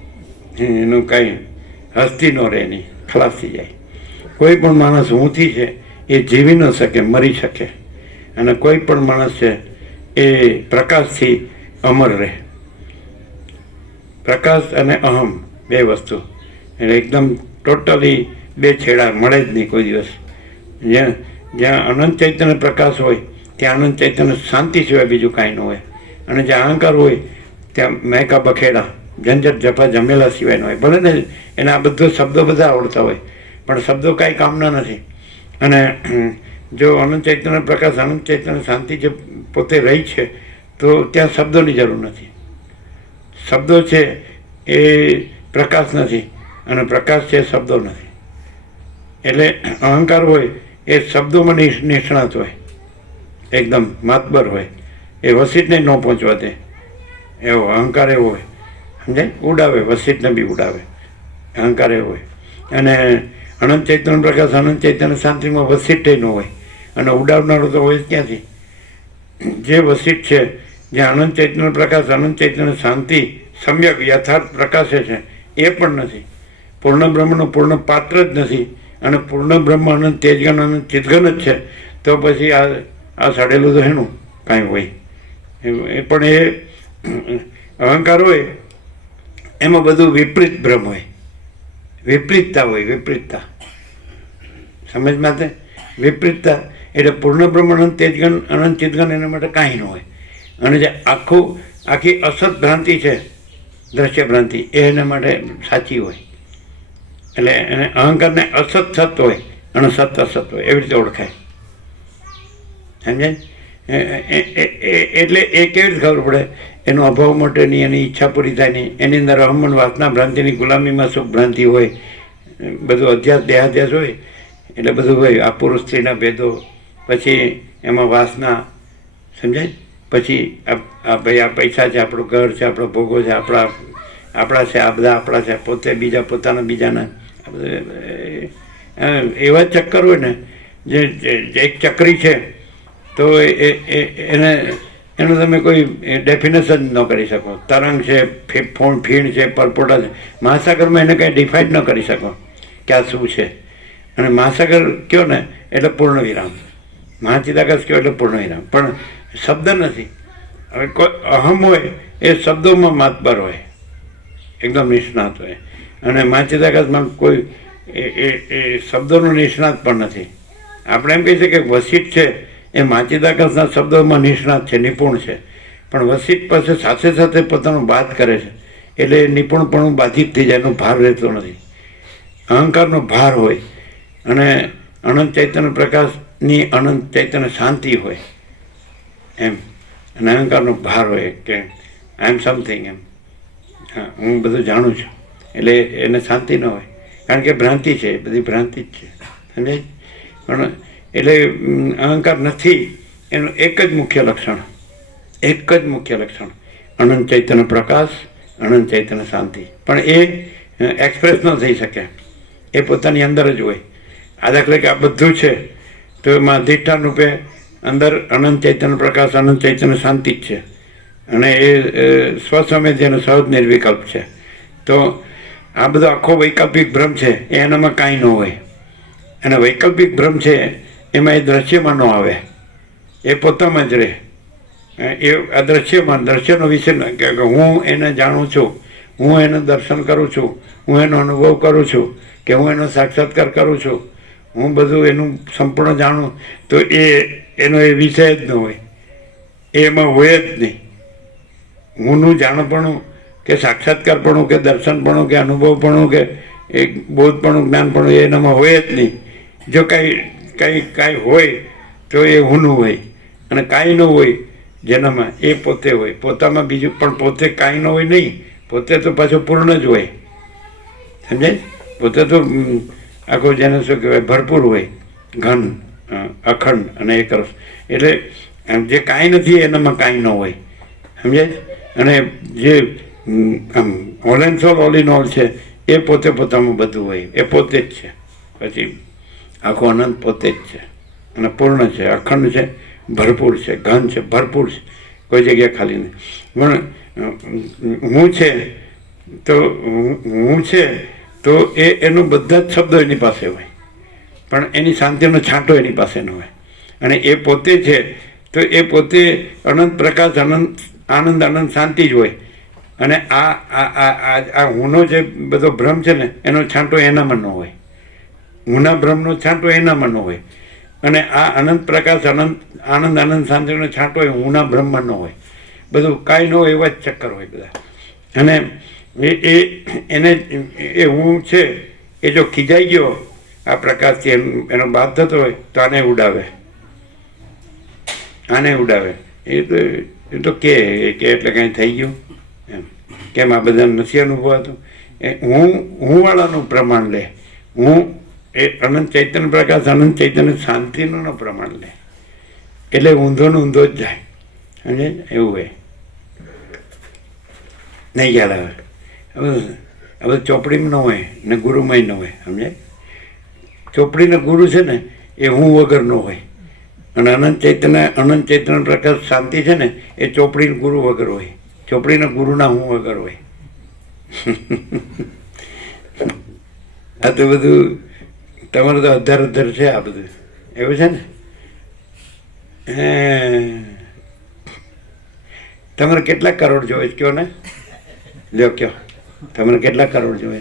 એનું કાંઈ હસ્તી ન રહે નહીં, ખલાસ થઈ જાય. કોઈ પણ માણસ હુંથી છે એ જીવી ન શકે, મરી શકે, અને કોઈ પણ માણસ છે એ પ્રકાશથી અમર રહે. પ્રકાશ અને અહમ બે વસ્તુ એટલે એકદમ ટોટલી બે છેડા મળે જ નહીં કોઈ દિવસ. જ્યાં અનંત ચૈતન્ય પ્રકાશ હોય ત્યાં અનંત ચૈતન્ય શાંતિ સિવાય બીજું કાંઈ ન હોય, અને જ્યાં અહંકાર હોય ત્યાં મહેકા બખેડા ઝંઝટ જફા જમેલા સિવાય ન હોય. ભલે ને એના આ બધો શબ્દો બધા આવડતા હોય પણ શબ્દો કાંઈ કામના નથી. અને જો અનંત ચૈતન્ય પ્રકાશ, અનંત ચૈતન્ય શાંતિ જે પોતે રહી છે તો ત્યાં શબ્દોની જરૂર નથી. શબ્દો છે એ પ્રકાશ નથી અને પ્રકાશ છે શબ્દો નથી. એટલે અહંકાર હોય એ શબ્દોમાં નિષ્ણાત હોય, એકદમ માતબર હોય, એ વસીટને ન પહોંચવા દે, એવો અહંકાર એવો હોય, સમજાય? ઉડાવે, વસીટને બી ઉડાવે, અહંકાર એવો હોય. અને અનંત ચૈતન્ય પ્રકાશ, અનંત ચૈતન્ય શાંતિમાં વસીટ ન હોય, અને ઉડાવનારો તો હોય જ ક્યાંથી? જે વસીટ છે, જે અનંત ચૈતન્ય પ્રકાશ, અનંત ચૈતન્ય શાંતિ સમ્યક યથાર્થ પ્રકાશે છે, એ પણ નથી. પૂર્ણ બ્રહ્મનું પૂર્ણ પાત્ર જ નથી, અને પૂર્ણ બ્રહ્મ અનંત તેજગન અનંત ચિતગન જ છે, તો પછી આ સડેલું તો એનું કાંઈ હોય. એ પણ એ અહંકાર હોય એમાં બધું વિપરીત બ્રહ્મ હોય, વિપરીતતા હોય, વિપરીતતા. સમજ માટે વિપરીતતા એટલે પૂર્ણ બ્રહ્મ અનંત તેજગન અનંત ચિતગન એના માટે કાંઈ ન હોય. અને જે આખી અસત ભ્રાંતિ છે, દ્રશ્ય ભ્રાંતિ, એ એના માટે સાચી હોય. એટલે એને અહંકારને અસત સત હોય અને સત અસત હોય, એવી રીતે ઓળખાય. સમજાય? એટલે એ કેવી રીતે ખબર પડે? એનો અભાવ માટેની એની ઈચ્છા પૂરી થાય નહીં, એની અંદર અહમન વાસના ભ્રાંતિની ગુલામીમાં સુખ ભ્રાંતિ હોય, બધું અધ્યાસ દેહાધ્યાસ હોય, એટલે બધું હોય. આ પુરુષ સ્ત્રીના ભેદો, પછી એમાં વાસના, સમજાય? પછી આ ભાઈ આ પૈસા છે, આપણું ઘર છે, આપણો ભોગો છે, આપણા છે, આ બધા આપણા છે, પોતે બીજા પોતાના બીજાના, આ બધું એવા ચક્કર હોય ને, જે એક ચક્રી છે, તો એનું તમે કોઈ ડેફિનેશન ન કરી શકો. તરંગ છે, ફીણ છે, પરપોટા છે, મહાસાગરમાં એને કંઈ ડિફાઇન ન કરી શકો કે આ શું છે. અને મહાસાગર કયો ને એટલે પૂર્ણ વિરામ, મહાચિદાકાશ કયો એટલે પૂર્ણ વિરામ, પણ શબ્દ નથી. હવે કોઈ અહમ હોય એ શબ્દોમાં માતબર હોય, એકદમ નિષ્ણાત હોય, અને મહાચિદાકાશમાં કોઈ એ શબ્દોનો નિષ્ણાત પણ નથી. આપણે એમ કહી શકીએ કે વસીટ છે એ મહાચિદાકાશના શબ્દોમાં નિષ્ણાત છે, નિપુણ છે, પણ વસીટ પાસે સાથે સાથે પોતાનું બાદ કરે છે, એટલે નિપુણપણું બાધિત થઈ જાય, એનો ભાર રહેતો નથી. અહંકારનો ભાર હોય, અને અનંત ચૈતન્ય પ્રકાશની અનંત ચૈતન્ય શાંતિ હોય એમ, અને અહંકારનો ભાર હોય કે આઈ એમ સમથિંગ, એમ, હા હું બધું જાણું છું, એટલે એને શાંતિ ન હોય, કારણ કે ભ્રાંતિ છે, બધી ભ્રાંતિ જ છે. સમજાય? પણ એટલે અહંકાર નથી એનું એક જ મુખ્ય લક્ષણ, એક જ મુખ્ય લક્ષણ અનંત ચૈતન્ય પ્રકાશ, અનંત ચૈતન્ય શાંતિ. પણ એ એક્સપ્રેસ ન થઈ શકે, એ પોતાની અંદર જ હોય. આ દાખલે કે આ બધું છે, તો એમાં અધિષ્ઠાન રૂપે અંદર અનંત ચૈતન્ય પ્રકાશ, અનંત ચૈતન્ય શાંતિ જ છે, અને એ સ્વસમેત અને સહજ નિર્વિકલ્પ છે. તો આ બધો આખો વૈકલ્પિક ભ્રમ છે, એ એનામાં કાંઈ ન હોય. અને વૈકલ્પિક ભ્રમ છે એમાં એ દ્રશ્યમાં ન આવે, એ પોતામાં જ રહે. એ આ દ્રશ્યનો વિષય કે હું એને જાણું છું, હું એનું દર્શન કરું છું, હું એનો અનુભવ કરું છું, કે હું એનો સાક્ષાત્કાર કરું છું, હું બધું એનું સંપૂર્ણ જાણું, તો એનો એ વિષય જ ન હોય, એમાં હોય જ નહીં. હુંનું જાણપણું કે સાક્ષાત્કારપણું કે દર્શનપણું કે અનુભવપણું કે એક બોધપણું જ્ઞાનપણું એ એનામાં હોય જ નહીં. જો કાંઈ હોય તો એ હુંનું હોય, અને કાંઈ ન હોય જેનામાં એ પોતે હોય, પોતામાં બીજું પણ પોતે કાંઈ ન હોય નહીં, પોતે તો પાછું પૂર્ણ જ હોય. સમજાય? પોતે તો આખું જેને શું કહેવાય ભરપૂર હોય, ઘન, અખંડ અને એકરસ. એટલે જે કાંઈ નથી એનામાં કાંઈ ન હોય. સમજાય? અને જે આમ all and soul all in all છે, એ પોતે પોતામાં બધું હોય, એ પોતે જ છે. પછી આખો અનંત પોતે જ છે, અને પૂર્ણ છે, અખંડ છે, ભરપૂર છે, ઘન છે, ભરપૂર છે, કોઈ જગ્યા ખાલી નહીં. પણ હું છે તો એનું બધા જ શબ્દો એની પાસે હોય, પણ એની શાંતિનો છાંટો એની પાસે ન હોય. અને એ પોતે છે તો એ પોતે અનંત પ્રકાશ, અનંત આનંદ, અનંત શાંતિ જ હોય. અને આ હુંનો જે બધો ભ્રમ છે ને, એનો છાંટો એનામાં ન હોય, હુંના ભ્રમનો છાંટો એનામાં ન હોય. અને આ અનંત પ્રકાશ, અનંત આનંદ, અનંત શાંતિનો છાંટો એ હુંના ભ્રમમાં ન હોય. બધું કાંઈ ન હોય એવા જ ચક્કર હોય બધા. અને એને એ હું છે એ જો ખીજાઈ ગયો આ પ્રકાશથી એનો બાદ થતો હોય તો આને ઉડાવે. એ તો કે એટલે કાંઈ થઈ ગયું એમ, કેમ આ બધા નથી અનુભવાતું. હું વાળાનું પ્રમાણ લે, હું એ અનંત ચૈતન્ય પ્રકાશ, અનંત ચૈતન્ય શાંતિનું પ્રમાણ લે, એટલે ઊંધો જ જાય. સમજે એવું હોય નહીં ખ્યાલ આવે. હવે હવે ચોપડીમાં ન હોય ને ગુરુમાંય ન હોય સમજાય. ચોપડીનો ગુરુ છે ને એ હું વગર ન હોય અને અનંત ચૈતન્ય પ્રકાશ શાંતિ છે ને એ ચોપડી ગુરુ વગર હોય. ચોપડીના ગુરુના હું વગર હોય. આ તો બધું તમારું તો અધર છે આ બધું એવું છે ને. તમારે કેટલા કરોડ જોવે કયો ને લ્યો કયો તમારે કેટલા કરોડ જોવે?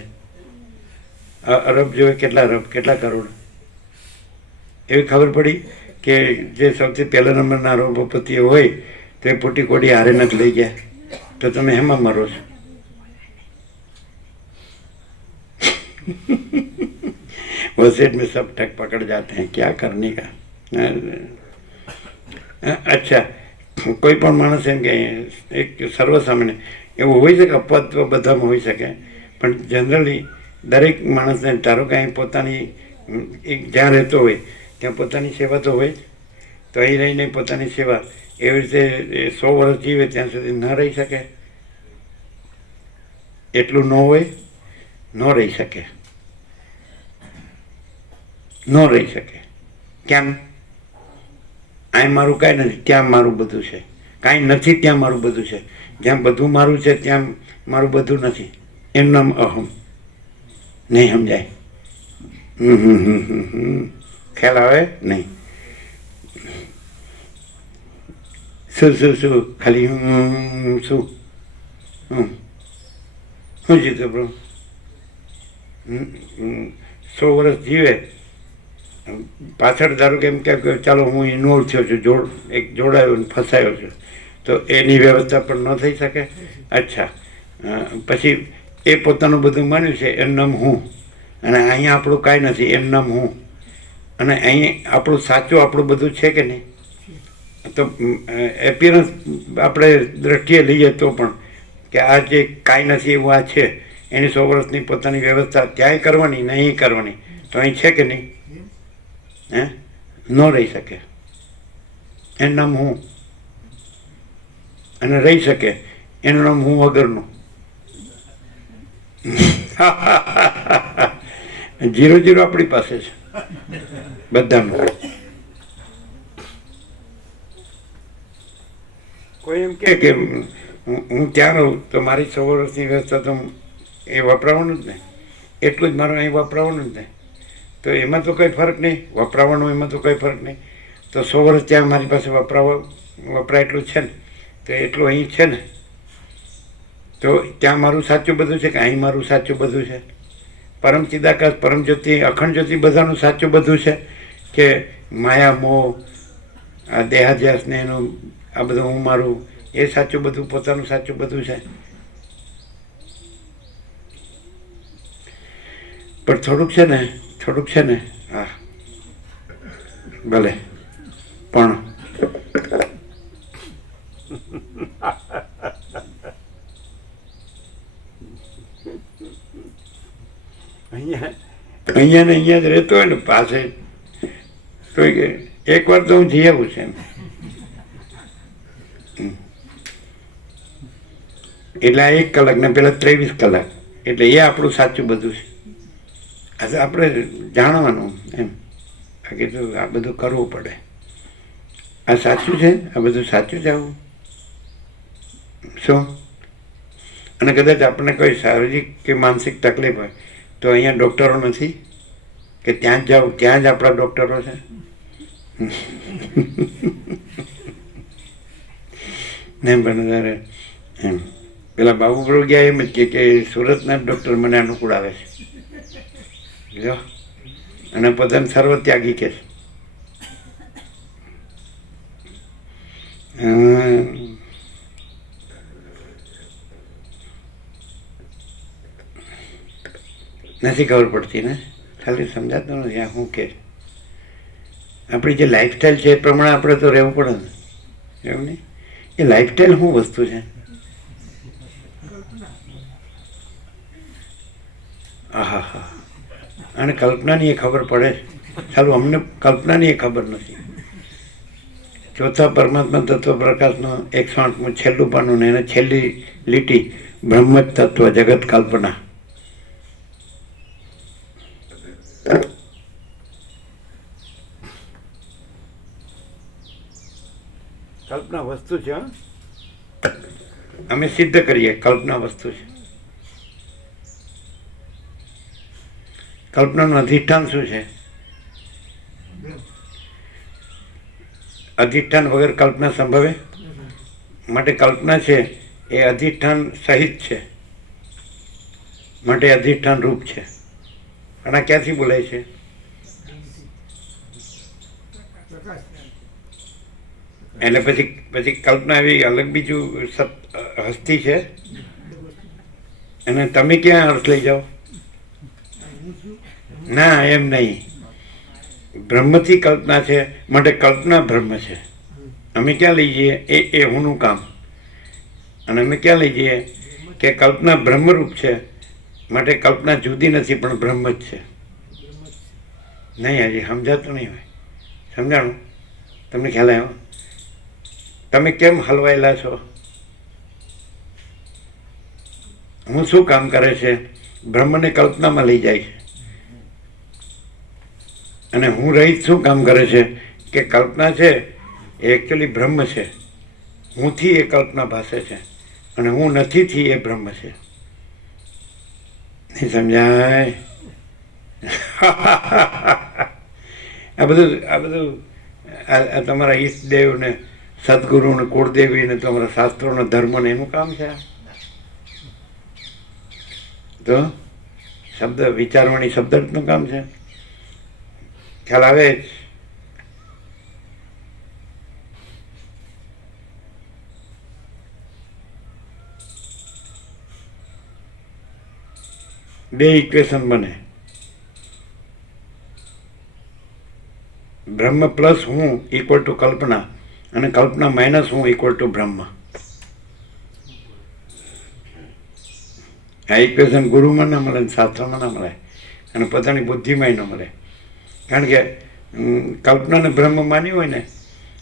અરબ જોવે? કેટલા અરબ કેટલા કરોડ? એવી ખબર પડી કે જે સૌથી પહેલા નંબરના અરબપતિઓ હોય તો એ પોટી કોડી હારે નથી લઈ ગયા તો તમે એમાં મરો છો. वसेट में सब ठग पकड़ जाते हैं क्या करने का. અચ્છા કોઈ પણ માણસ એમ કે એક સર્વસામાન્ય એવું હોઈ શકે, અપવાદ તો બધામાં હોઈ શકે, પણ જનરલી દરેક માણસને ધારો કે અહીં પોતાની એક જ્યાં રહેતો હોય ત્યાં પોતાની સેવા તો હોય જ. તો અહીં રહીને પોતાની સેવા એવી રીતે 100 વર્ષ જીવે ત્યાં સુધી ન રહી શકે? એટલું ન હોય ન રહી શકે, ન રહી શકે. કેમ? અહીં મારું કાંઈ નથી, ત્યાં મારું બધું છે. કાંઈ નથી ત્યાં મારું બધું છે. જ્યાં બધું મારું છે ત્યાં મારું બધું નથી. એનું નામ અહમ. નહીં સમજાય? ખ્યાલ આવે નહીં? શું ખાલી શું જીતો બ્રો? 100 વર્ષ જીવે પાછળ ધારો કે એમ કે ચાલો હું ઇન્વોલ્વ થયો છું, જોડાયો ફસાયો છું, તો એની વ્યવસ્થા પણ ન થઈ શકે. અચ્છા પછી એ પોતાનું બધું માન્યું છે એનું નામ હું, અને અહીંયા આપણું કાંઈ નથી એનું નામ હું, અને અહીં આપણું સાચું આપણું બધું છે કે નહીં? તો એપિયરન્સ આપણે દ્રષ્ટિએ લઈએ તો પણ કે આ જે કાંઈ નથી એવું આ છે, એની 100 વર્ષની પોતાની વ્યવસ્થા ત્યાંય કરવાની ને અહીં કરવાની, તો અહીં છે કે નહીં? હે? ન રહી શકે. એનું નામ હું, અને રહી શકે એનું નામ હું વગરનું. 0 આપણી પાસે છે બધાનું. કોઈ એમ કે હું ત્યાં રહું તો મારી 100 વર્ષની વ્યવસ્થા તો એ વપરાવાનું જ નહીં, એટલું જ મારું અહીં વપરાવાનું જ નહીં, તો એમાં તો કંઈ ફરક નહીં. વપરાવાનું એમાં તો કંઈ ફરક નહીં. તો 100 વર્ષ ત્યાં મારી પાસે વપરાય એટલું છે ને, તો એટલું અહીં છે ને, તો ત્યાં મારું સાચું બધું છે કે અહીં મારું સાચું બધું છે? પરમ ચિદાકાશ પરમ જ્યોતિ અખંડ જ્યોતિ બધાનું સાચું બધું છે કે માયા મોહ આ દેહાધ્યાસને એનું આ બધું હું મારું એ સાચું બધું પોતાનું સાચું બધું છે? પણ થોડુંક છે ને હા ભલે પણ અહીંયા ને અહીંયા જ રહેતો હોય ને પાસે, તો એક વાર તો હું જઈ આવું છે એમ. એટલે આ 1 કલાક ને પેલા 23 કલાક, એટલે એ આપણું સાચું બધું છે. આજે આપણે જાણવાનું એમ, બાકી તો આ બધું કરવું પડે. આ સાચું છે, આ બધું સાચું જ આવું શું? અને કદાચ આપણને કોઈ શારીરિક કે માનસિક તકલીફ હોય તો અહીંયા ડૉક્ટરો નથી કે ત્યાં જ જાઓ, ત્યાં જ આપણા ડૉક્ટરો છે. ને બને એમ પેલા બાબુ પ્રભુ ગયા એમ જ કે સુરતના જ ડૉક્ટર મને અનુકૂળ આવે છે, જો, અને પોતાને સર્વ ત્યાગી કે છે. નથી ખબર પડતી ને, ખાલી સમજાતું નથી આ શું કે. આપણી જે લાઈફસ્ટાઈલ છે એ પ્રમાણે આપણે તો રહેવું પડે ને, એવું નહીં? એ લાઈફસ્ટાઈલ શું વસ્તુ છે? આહા હા, અને કલ્પનાની એ ખબર પડે, ચાલો અમને કલ્પનાની એ ખબર નથી. ચોથા પરમાત્મા તત્વ પ્રકાશનું 108મું છેલ્લું પાનું ને એને છેલ્લી લીટી બ્રહ્મ જ તત્વ જગત કલ્પના. કલ્પના વસ્તુ છે. હા? અમે સિદ્ધ કરીએ કલ્પના વસ્તુ છે. કલ્પનાનું અધિષ્ઠાન શું છે? અધિષ્ઠાન વગર કલ્પના સંભવે? માટે કલ્પના છે એ અધિષ્ઠાન સહિત છે, માટે અધિષ્ઠાન રૂપ છે. અને આ ક્યાંથી બોલાય છે? પ્રકાશ એટલે પછી કલ્પના એવી અલગ બીજું હસ્તી છે. અને તમે ક્યાં અર્થ લઈ જાઓ? ના, એમ નહીં. બ્રહ્મથી કલ્પના છે માટે કલ્પના બ્રહ્મ છે. અમે ક્યાં લઈ જઈએ? એ હુંનું કામ. અને અમે ક્યાં લઈ જઈએ કે કલ્પના બ્રહ્મરૂપ છે માટે કલ્પના જુદી નથી પણ બ્રહ્મ જ છે. નહીં, હજી સમજાતું નહીં હોય. સમજાણું? તમને ખ્યાલ આવ્યો? તમે કેમ હલવાયેલા છો? હું શું કામ કરે છે? બ્રહ્મને કલ્પનામાં લઈ જાય છે. અને હું રહિત શું કામ કરે છે કે કલ્પના છે એ એકચ્યુઅલી બ્રહ્મ છે. હુંથી એ કલ્પના ભાસે છે અને હું નથીથી એ બ્રહ્મ છે. નહીં સમજાય? આ બધું તમારા ઈષ્ટદેવ ને સદગુરુ ને કુળદેવી ને તમારા શાસ્ત્રો ને ધર્મ ને એનું કામ છે. તો શબ્દ વિચારવાણી શબ્દનું કામ છે. ખ્યાલ આવે જ? બે ઇક્વેશન બને. બ્રહ્મ પ્લસ હું ઇક્વલ ટુ કલ્પના અને કલ્પના માઇનસ હું ઇક્વલ ટુ બ્રહ્મ. આ ઇક્વેશન ગુરુમાં ના મળે, શાસ્ત્રમાં ના મળે અને પોતાની બુદ્ધિમાં ન મળે. કારણ કે કલ્પનાને બ્રહ્મ માન્યું હોય ને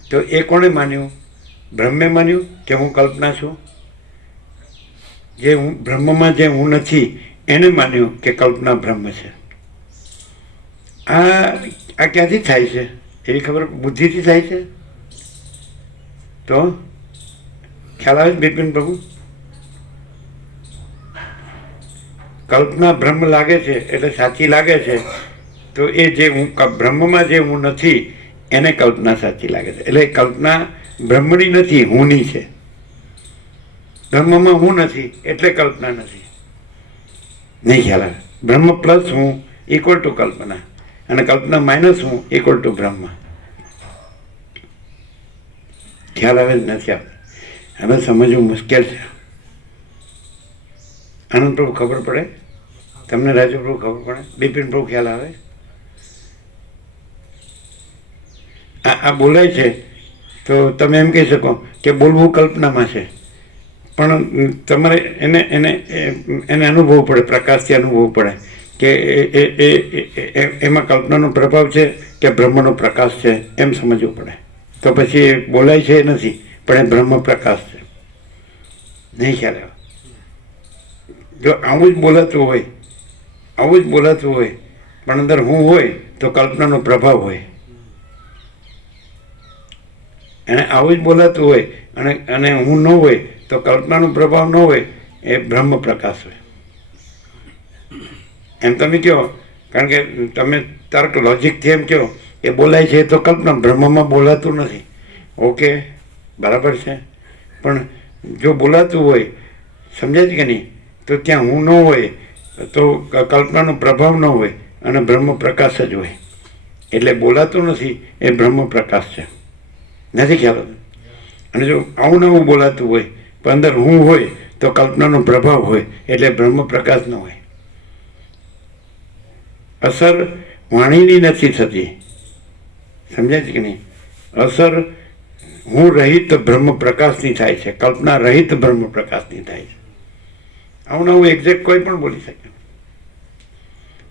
તો એ કોણે માન્યું? બ્રહ્મે માન્યું કે હું કલ્પના છું. જે હું બ્રહ્મમાં જે હું નથી એને માન્યું કે કલ્પના બ્રહ્મ છે. આ ક્યાંથી થાય છે? એવી ખબર બુદ્ધિથી થાય છે. તો ખ્યાલ આવે છે બિપિન પ્રભુ? કલ્પના બ્રહ્મ લાગે છે એટલે સાચી લાગે છે તો એ જે હું બ્રહ્મમાં જે હું નથી એને કલ્પના સાચી લાગે છે. એટલે કલ્પના બ્રહ્મની નથી, હુંની છે. બ્રહ્મમાં હું નથી એટલે કલ્પના નથી. નહીં ખ્યાલ આવે? બ્રહ્મ પ્લસ હું ઇક્વલ ટુ કલ્પના અને કલ્પના માઇનસ હું ઇક્વલ ટુ બ્રહ્મ. ખ્યાલ આવે જ નથી આવતો. હવે સમજવું મુશ્કેલ છે. આનંદ પ્રભુ ખબર પડે? તમને રાજુ પ્રભુ ખબર પડે? બિપિન પ્રભુ ખ્યાલ આવે? આ બોલાય છે તો તમે એમ કહી શકો કે બોલવું કલ્પનામાં છે, પણ તમારે એને અનુભવ પડે, પ્રકાશથી અનુભવ પડે કે એમાં કલ્પનાનો પ્રભાવ છે કે બ્રહ્મનો પ્રકાશ છે, એમ સમજવું પડે. તો પછી એ બોલાય છે એ નથી પણ એ બ્રહ્મ પ્રકાશ છે. નહીં ખ્યાલ આવે? જો આવું જ બોલાતું હોય પણ અંદર હું હોય તો કલ્પનાનો પ્રભાવ હોય. અને આવું જ બોલાતું હોય અને હું ન હોય તો કલ્પનાનો પ્રભાવ ન હોય, એ બ્રહ્મ પ્રકાશ હોય. એમ તમે કહો, કારણ કે તમે તર્ક લોજિકથી એમ કહો એ બોલાય છે તો કલ્પના, બ્રહ્મમાં બોલાતું નથી. ઓકે, બરાબર છે. પણ જો બોલાતું હોય, સમજાય છે કે નહીં, તો ત્યાં હું ન હોય તો કલ્પનાનો પ્રભાવ ન હોય અને બ્રહ્મ પ્રકાશ જ હોય. એટલે બોલાતું નથી એ બ્રહ્મ પ્રકાશ છે. નથી ખ્યાલ આવતો? અને જો આવું નવું બોલાતું હોય પણ અંદર હું હોય તો કલ્પનાનો પ્રભાવ હોય એટલે બ્રહ્મ પ્રકાશ ન હોય. અસર વાણીની નથી થતી. સમજાય છે કે નહીં? અસર હું રહિત બ્રહ્મ પ્રકાશની થાય છે, કલ્પના રહિત બ્રહ્મ પ્રકાશની થાય છે. આવું નવું એક્ઝેક્ટ કોઈ પણ બોલી શકે.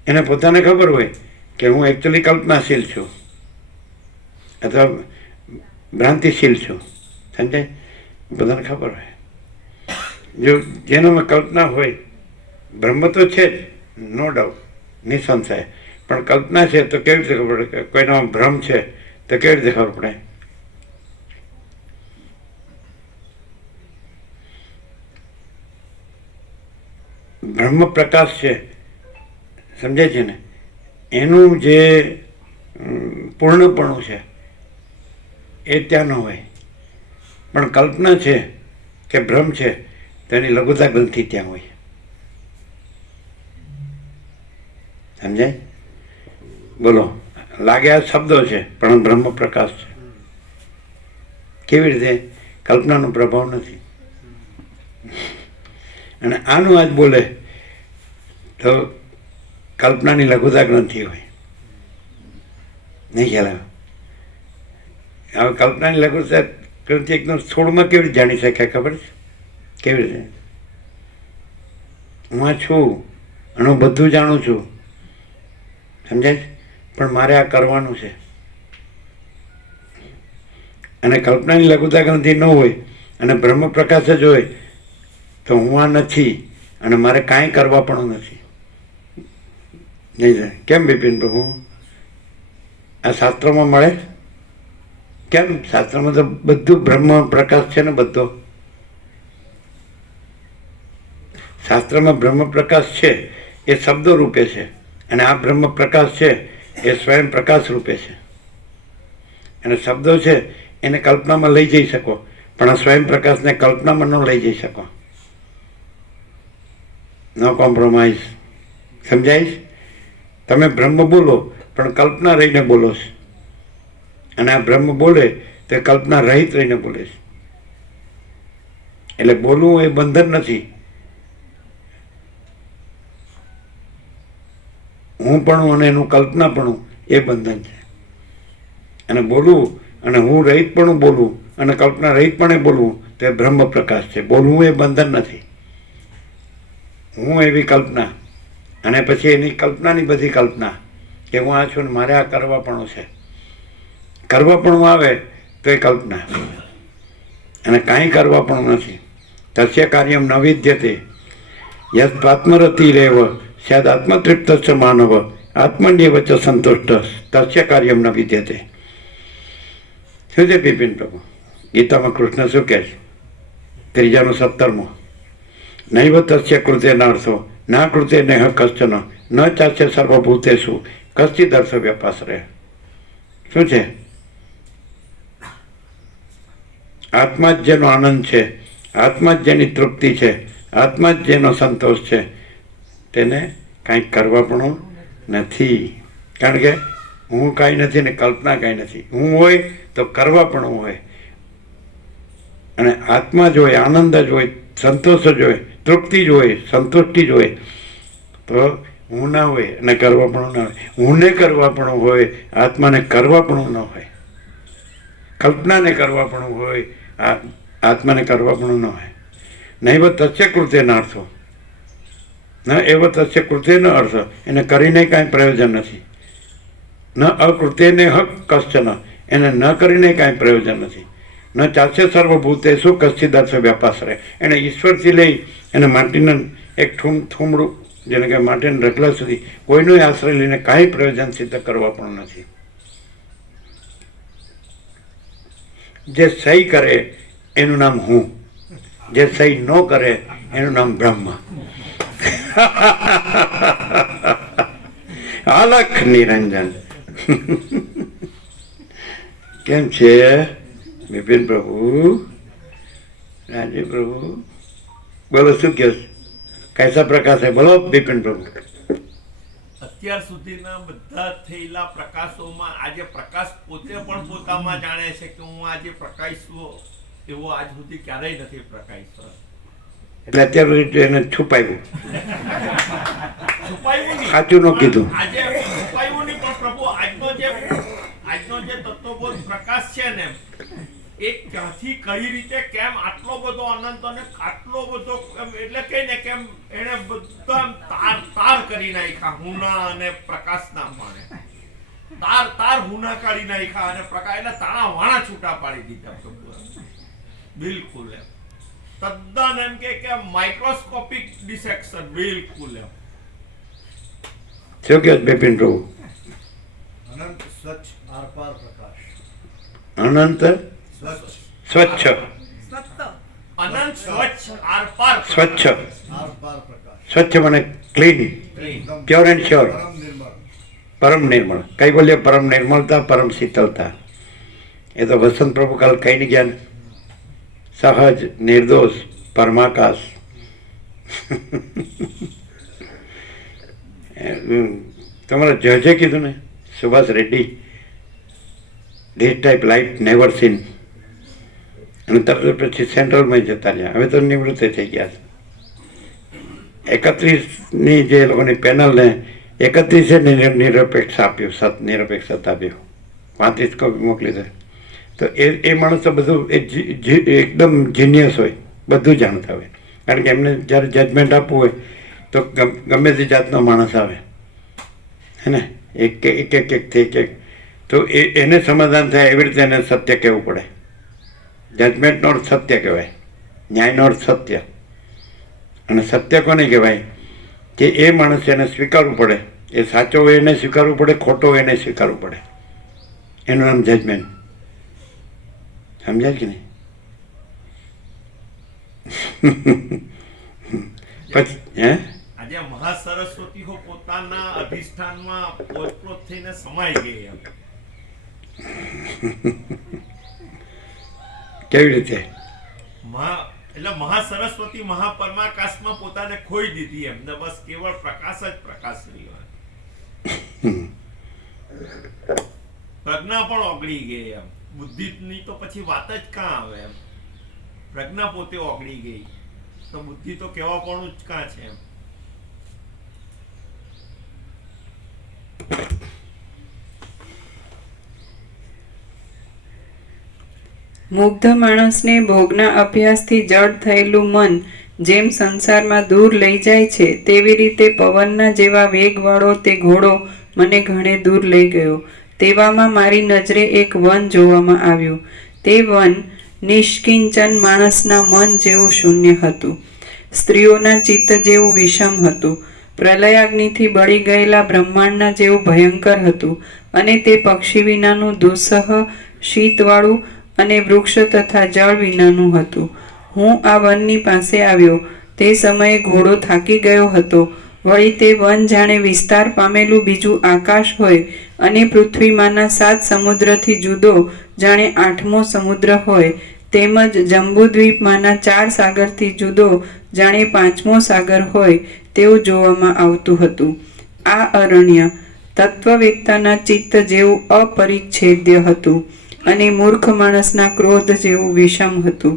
એને પોતાને ખબર હોય કે હું એકચ્યુઅલી કલ્પનાશીલ છું અથવા ભ્રાંતિશીલ છું. સમજાય? બધાને ખબર હોય. જો જેનામાં કલ્પના હોય, બ્રહ્મ તો છે જ, નો ડાઉટ, નિસંશય, પણ કલ્પના છે તો કેવી રીતે ખબર પડે? કોઈનામાં ભ્રમ છે તો કેવી રીતે ખબર પડે? બ્રહ્મ પ્રકાશ છે, સમજાય છે ને, એનું જે પૂર્ણપણું છે એ ત્યાં ન હોય, પણ કલ્પના છે કે ભ્રમ છે તેની લઘુતા ગ્રંથિ ત્યાં હોય. સમજાય? બોલો, લાગે આ શબ્દો છે પણ બ્રહ્મ પ્રકાશ છે. કેવી રીતે? કલ્પનાનો પ્રભાવ નથી. અને આનું આજ બોલે તો કલ્પનાની લઘુતા ગ્રંથિ હોય. નહીં ખ્યાલ આવે? હવે કલ્પનાની લઘુતા ગ્રંથિ એકદમ સ્થૂળમાં કેવી રીતે જાણી શકાય? ખબર છે કેવી રીતે? હું આ છું અને હું બધું જાણું છું, સમજાય? પણ મારે આ કરવાનું છે. અને કલ્પનાની લઘુતા ગ્રંથિ ન હોય અને બ્રહ્મ પ્રકાશ જ હોય તો હું આ નથી અને મારે કાંઈ કરવા પણ નથી. નહીં? કેમ બિપિન પ્રભુ? આ શાસ્ત્રોમાં મળે? કેમ? શાસ્ત્રમાં તો બધું બ્રહ્મ પ્રકાશ છે ને બધો. શાસ્ત્રમાં બ્રહ્મ પ્રકાશ છે એ શબ્દો રૂપે છે, અને આ બ્રહ્મ પ્રકાશ છે એ સ્વયં પ્રકાશ રૂપે છે. અને શબ્દો છે એને કલ્પનામાં લઈ જઈ શકો, પણ આ સ્વયં પ્રકાશને કલ્પનામાં ન લઈ જઈ શકો. No compromise. સમજાય? તમે બ્રહ્મ બોલો પણ કલ્પના રહીને બોલો છો, અને આ બ્રહ્મ બોલે તે કલ્પના રહિત રહીને બોલે છે. એટલે બોલવું એ બંધન નથી. હું પણ અને એનું કલ્પનાપણું એ બંધન છે. અને બોલવું અને હું રહિતપણું બોલવું અને કલ્પના રહિતપણે બોલવું તે બ્રહ્મ પ્રકાશ છે. બોલવું એ બંધન નથી. હું એવી કલ્પના અને પછી એની કલ્પનાની બધી કલ્પના કે હું આ છું ને મારે આ કરવાપણું છે. કરવાપણું આવે તો એ કલ્પના, અને કાંઈ કરવાપણું નથી. તસ્ય કાર્યમ ન વિદ્યતે યદ આત્મરતિરેવ સ્યાદ આત્મતૃપ્ત માનવ આત્મન્યવ ચ સંતુષ્ટ તસ્ય કાર્યમ ન વિદ્યતે. શું છે બિપિન પ્રભુ? ગીતામાં કૃષ્ણ શું કહે છે? 3 17 નૈવ તસ્ય કૃતે નાર્થો ના કૃતે નેહ કશ્ચન ન ચાસ્ય સર્વભૂતેષુ કશ્ચિદ અર્થ વ્યાપાશ્રય. શું છે? આત્મા જ જેનો આનંદ છે, આત્મા જ જેની તૃપ્તિ છે, આત્મા જ જેનો સંતોષ છે, તેને કાંઈ કરવાપણું નથી. કારણ કે હું કાંઈ નથી ને કલ્પના કાંઈ નથી. હું હોય તો કરવાપણું હોય, અને આત્મા જ હોય, આનંદ જ હોય, સંતોષ જ હોય, તૃપ્તિ જ હોય, સંતુષ્ટિ જ હોય, તો હું ના હોય અને કરવાપણું ના હોય. હુંને કરવાપણું હોય, આત્માને કરવાપણું ન હોય. કલ્પનાને કરવાપણું હોય, આત્માને કરવાપણું ન હોય. નૈવ તસ્ય કૃતે નાર્થો ન એવ તસ્ય કૃતે ન અર્થ. એને કરીને કાંઈ પ્રયોજન નથી. ન અકૃતેને હક કશ્ચન, એને ન કરીને કાંઈ પ્રયોજન નથી. ન ચાસ્ય સર્વભૂતેષુ કશ્ચિદ અર્થ વ્યાપાશ્રય. એને ઈશ્વરથી લઈ એને માટીના એક થોમડું, જેને કે માટીના રગલા સુધી કોઈનો આશ્રય લઈને કાંઈ પ્રયોજન સિદ્ધ કરવા પણ નથી. જે સહી કરે એનું નામ હું, જે સહી ન કરે એનું નામ બ્રહ્મ. અલખ નિરંજન. કેમ છે બિપિન પ્રભુ? રાજીવ પ્રભુ બોલો, શું કહો? કૈસા પ્રકાશ હે? બોલો બિપિન પ્રભુ. અત્યાર સુધીના બધા થયેલા પ્રકાશોમાં આજે પ્રકાશ પોતે પણ પોતામાં જાણે છે કે હું આજે પ્રકાશ્યો એવો આજ સુધી ક્યારેય નથી પ્રકાશ્યો. એટલે અત્યારે એને છુપાયું. છુપાયું નહીં, સાચું ન કીધું. આજે છુપાયું નહીં, પણ પ્રભુ આજનો જે તત્વબોધ પ્રકાશ છે ને, એ ક્યાંથી કઈ રીતે કેમ આટલો બધો અનંત અને આટલો બધો એટલે કઈ ને કેમ એને બધા તાર કરી નાખ્યા હુંના અને પ્રકાશના માણે. તાર હુના કાઢી નાખ્યા અને પ્રકારના તાણા વાણા છૂટા પાડી દીધા પ્રભુ. બિલકુલ એમ તદ્દન એમ કે માઇક્રોસ્કોપિક ડિસેક્શન. બિલકુલ એમ. શું કહો બિપિન પ્રભુ? અનંત સ્વચ્છ આરપાર પ્રકાશ. અનંત સ્વચ્છ સ્વચ્છ અનંત સ્વચ્છ આરપાર સ્વચ્છ આરપાર પ્રકાશ. સ્વચ્છ મને ક્લીન, એકદમ પ્યોર એન્ડ શ્યોર, પરમ નિર્મળ. પરમ નિર્મળ. કઈ બોલીએ? પરમ નિર્મળતા, પરમ શીતળતા. એ તો વસંત પ્રભુ કાલ કહીને ગયા ને, સહજ નિર્દોષ પરમાકાશ. તમારા જજે કીધું ને, Subhash Reddy, this type life never scene. અને તરત પછી સેન્ટ્રલમાં જતા રહ્યા. હવે તો નિવૃત્ત થઈ ગયા છે. 31ની જે લોકોની પેનલને 31 નિરપેક્ષ આપ્યું, નિરપેક્ષતા આપ્યું, 35 કોપી મોકલી દે. તો એ માણસ તો બધું એકદમ જીનિયસ હોય, બધું જાણતા હોય. કારણ કે એમને જ્યારે જજમેન્ટ આપવું હોય તો ગમે તે જાતનો માણસ આવે, હે ને, એક. તો એને સમાધાન થાય એવી રીતે એને સત્ય કહેવું પડે. જજમેન્ટનો અર્થ સત્ય કહેવાય, ન્યાયનો અર્થ સત્ય. અને સત્ય કોને કહેવાય? કે એ માણસ એને સ્વીકારવું પડે. એ સાચો હોય એને સ્વીકારવું પડે, ખોટો હોય એને સ્વીકારવું પડે. એનું નામ જજમેન્ટ. સમજાય કે નહીં? પછી આજે મહાસરસ્વતી પોતાના અધિષ્ઠાનમાં પોતપોત થઈને સમાઈ ગઈ એમ. કેવી રીતે? એટલે મહાસરસ્વતી મહાપરમાકાશમાં પોતાને ખોઈ દીધી એમ ને બસ કેવળ પ્રકાશ જ પ્રકાશ રહ્યો. પ્રજ્ઞા પણ ઓગળી ગઈ એમ. બુદ્ધિની તો પછી વાત જ કાં આવે એમ. પ્રજ્ઞા પોતે ઓગળી ગઈ તો બુદ્ધિ તો કેવા પણ જ કાં છે એમ. મુગ્ધ માણસને ભોગના અભ્યાસથી જડ થયેલું મન જેમ સંસારમાં દૂર લઈ જાય છે, તેવી રીતે પવનના જેવા વેગવાળો તે ઘોડો મને ઘણે દૂર લઈ ગયો. તેવામાં મારી નજરે એક વન જોવામાં આવ્યું. તે વન નિષ્કિંચન માણસના મન જેવું શૂન્ય હતું, સ્ત્રીઓના ચિત્ત જેવું વિષમ હતું, પ્રલયાગ્નિથી બળી ગયેલા બ્રહ્માંડના જેવું ભયંકર હતું, અને તે પક્ષી વિનાનું દુસ્સહ શીતવાળું અને વૃક્ષ તથા જળ વિનાનું હતું. હું આ વનની પાસે આવ્યો તે સમયે ઘોડો થાકી ગયો હતો. વળી તે વન જાણે વિસ્તાર પામેલું બીજું આકાશ હોય અને પૃથ્વીમાંના 7 સમુદ્રથી જુદો જાણે 8મો સમુદ્ર હોય, તેમજ જંબુદ્વીપમાંના 4 સાગરથી જુદો જાણે 5મો સાગર હોય તેવું જોવામાં આવતું હતું. આ અરણ્ય તત્વવેત્તાના ચિત્ત જેવું અપરિચ્છેદ્ય હતું અને મૂર્ખ માણસના ક્રોધ જેવું વિષમ હતું.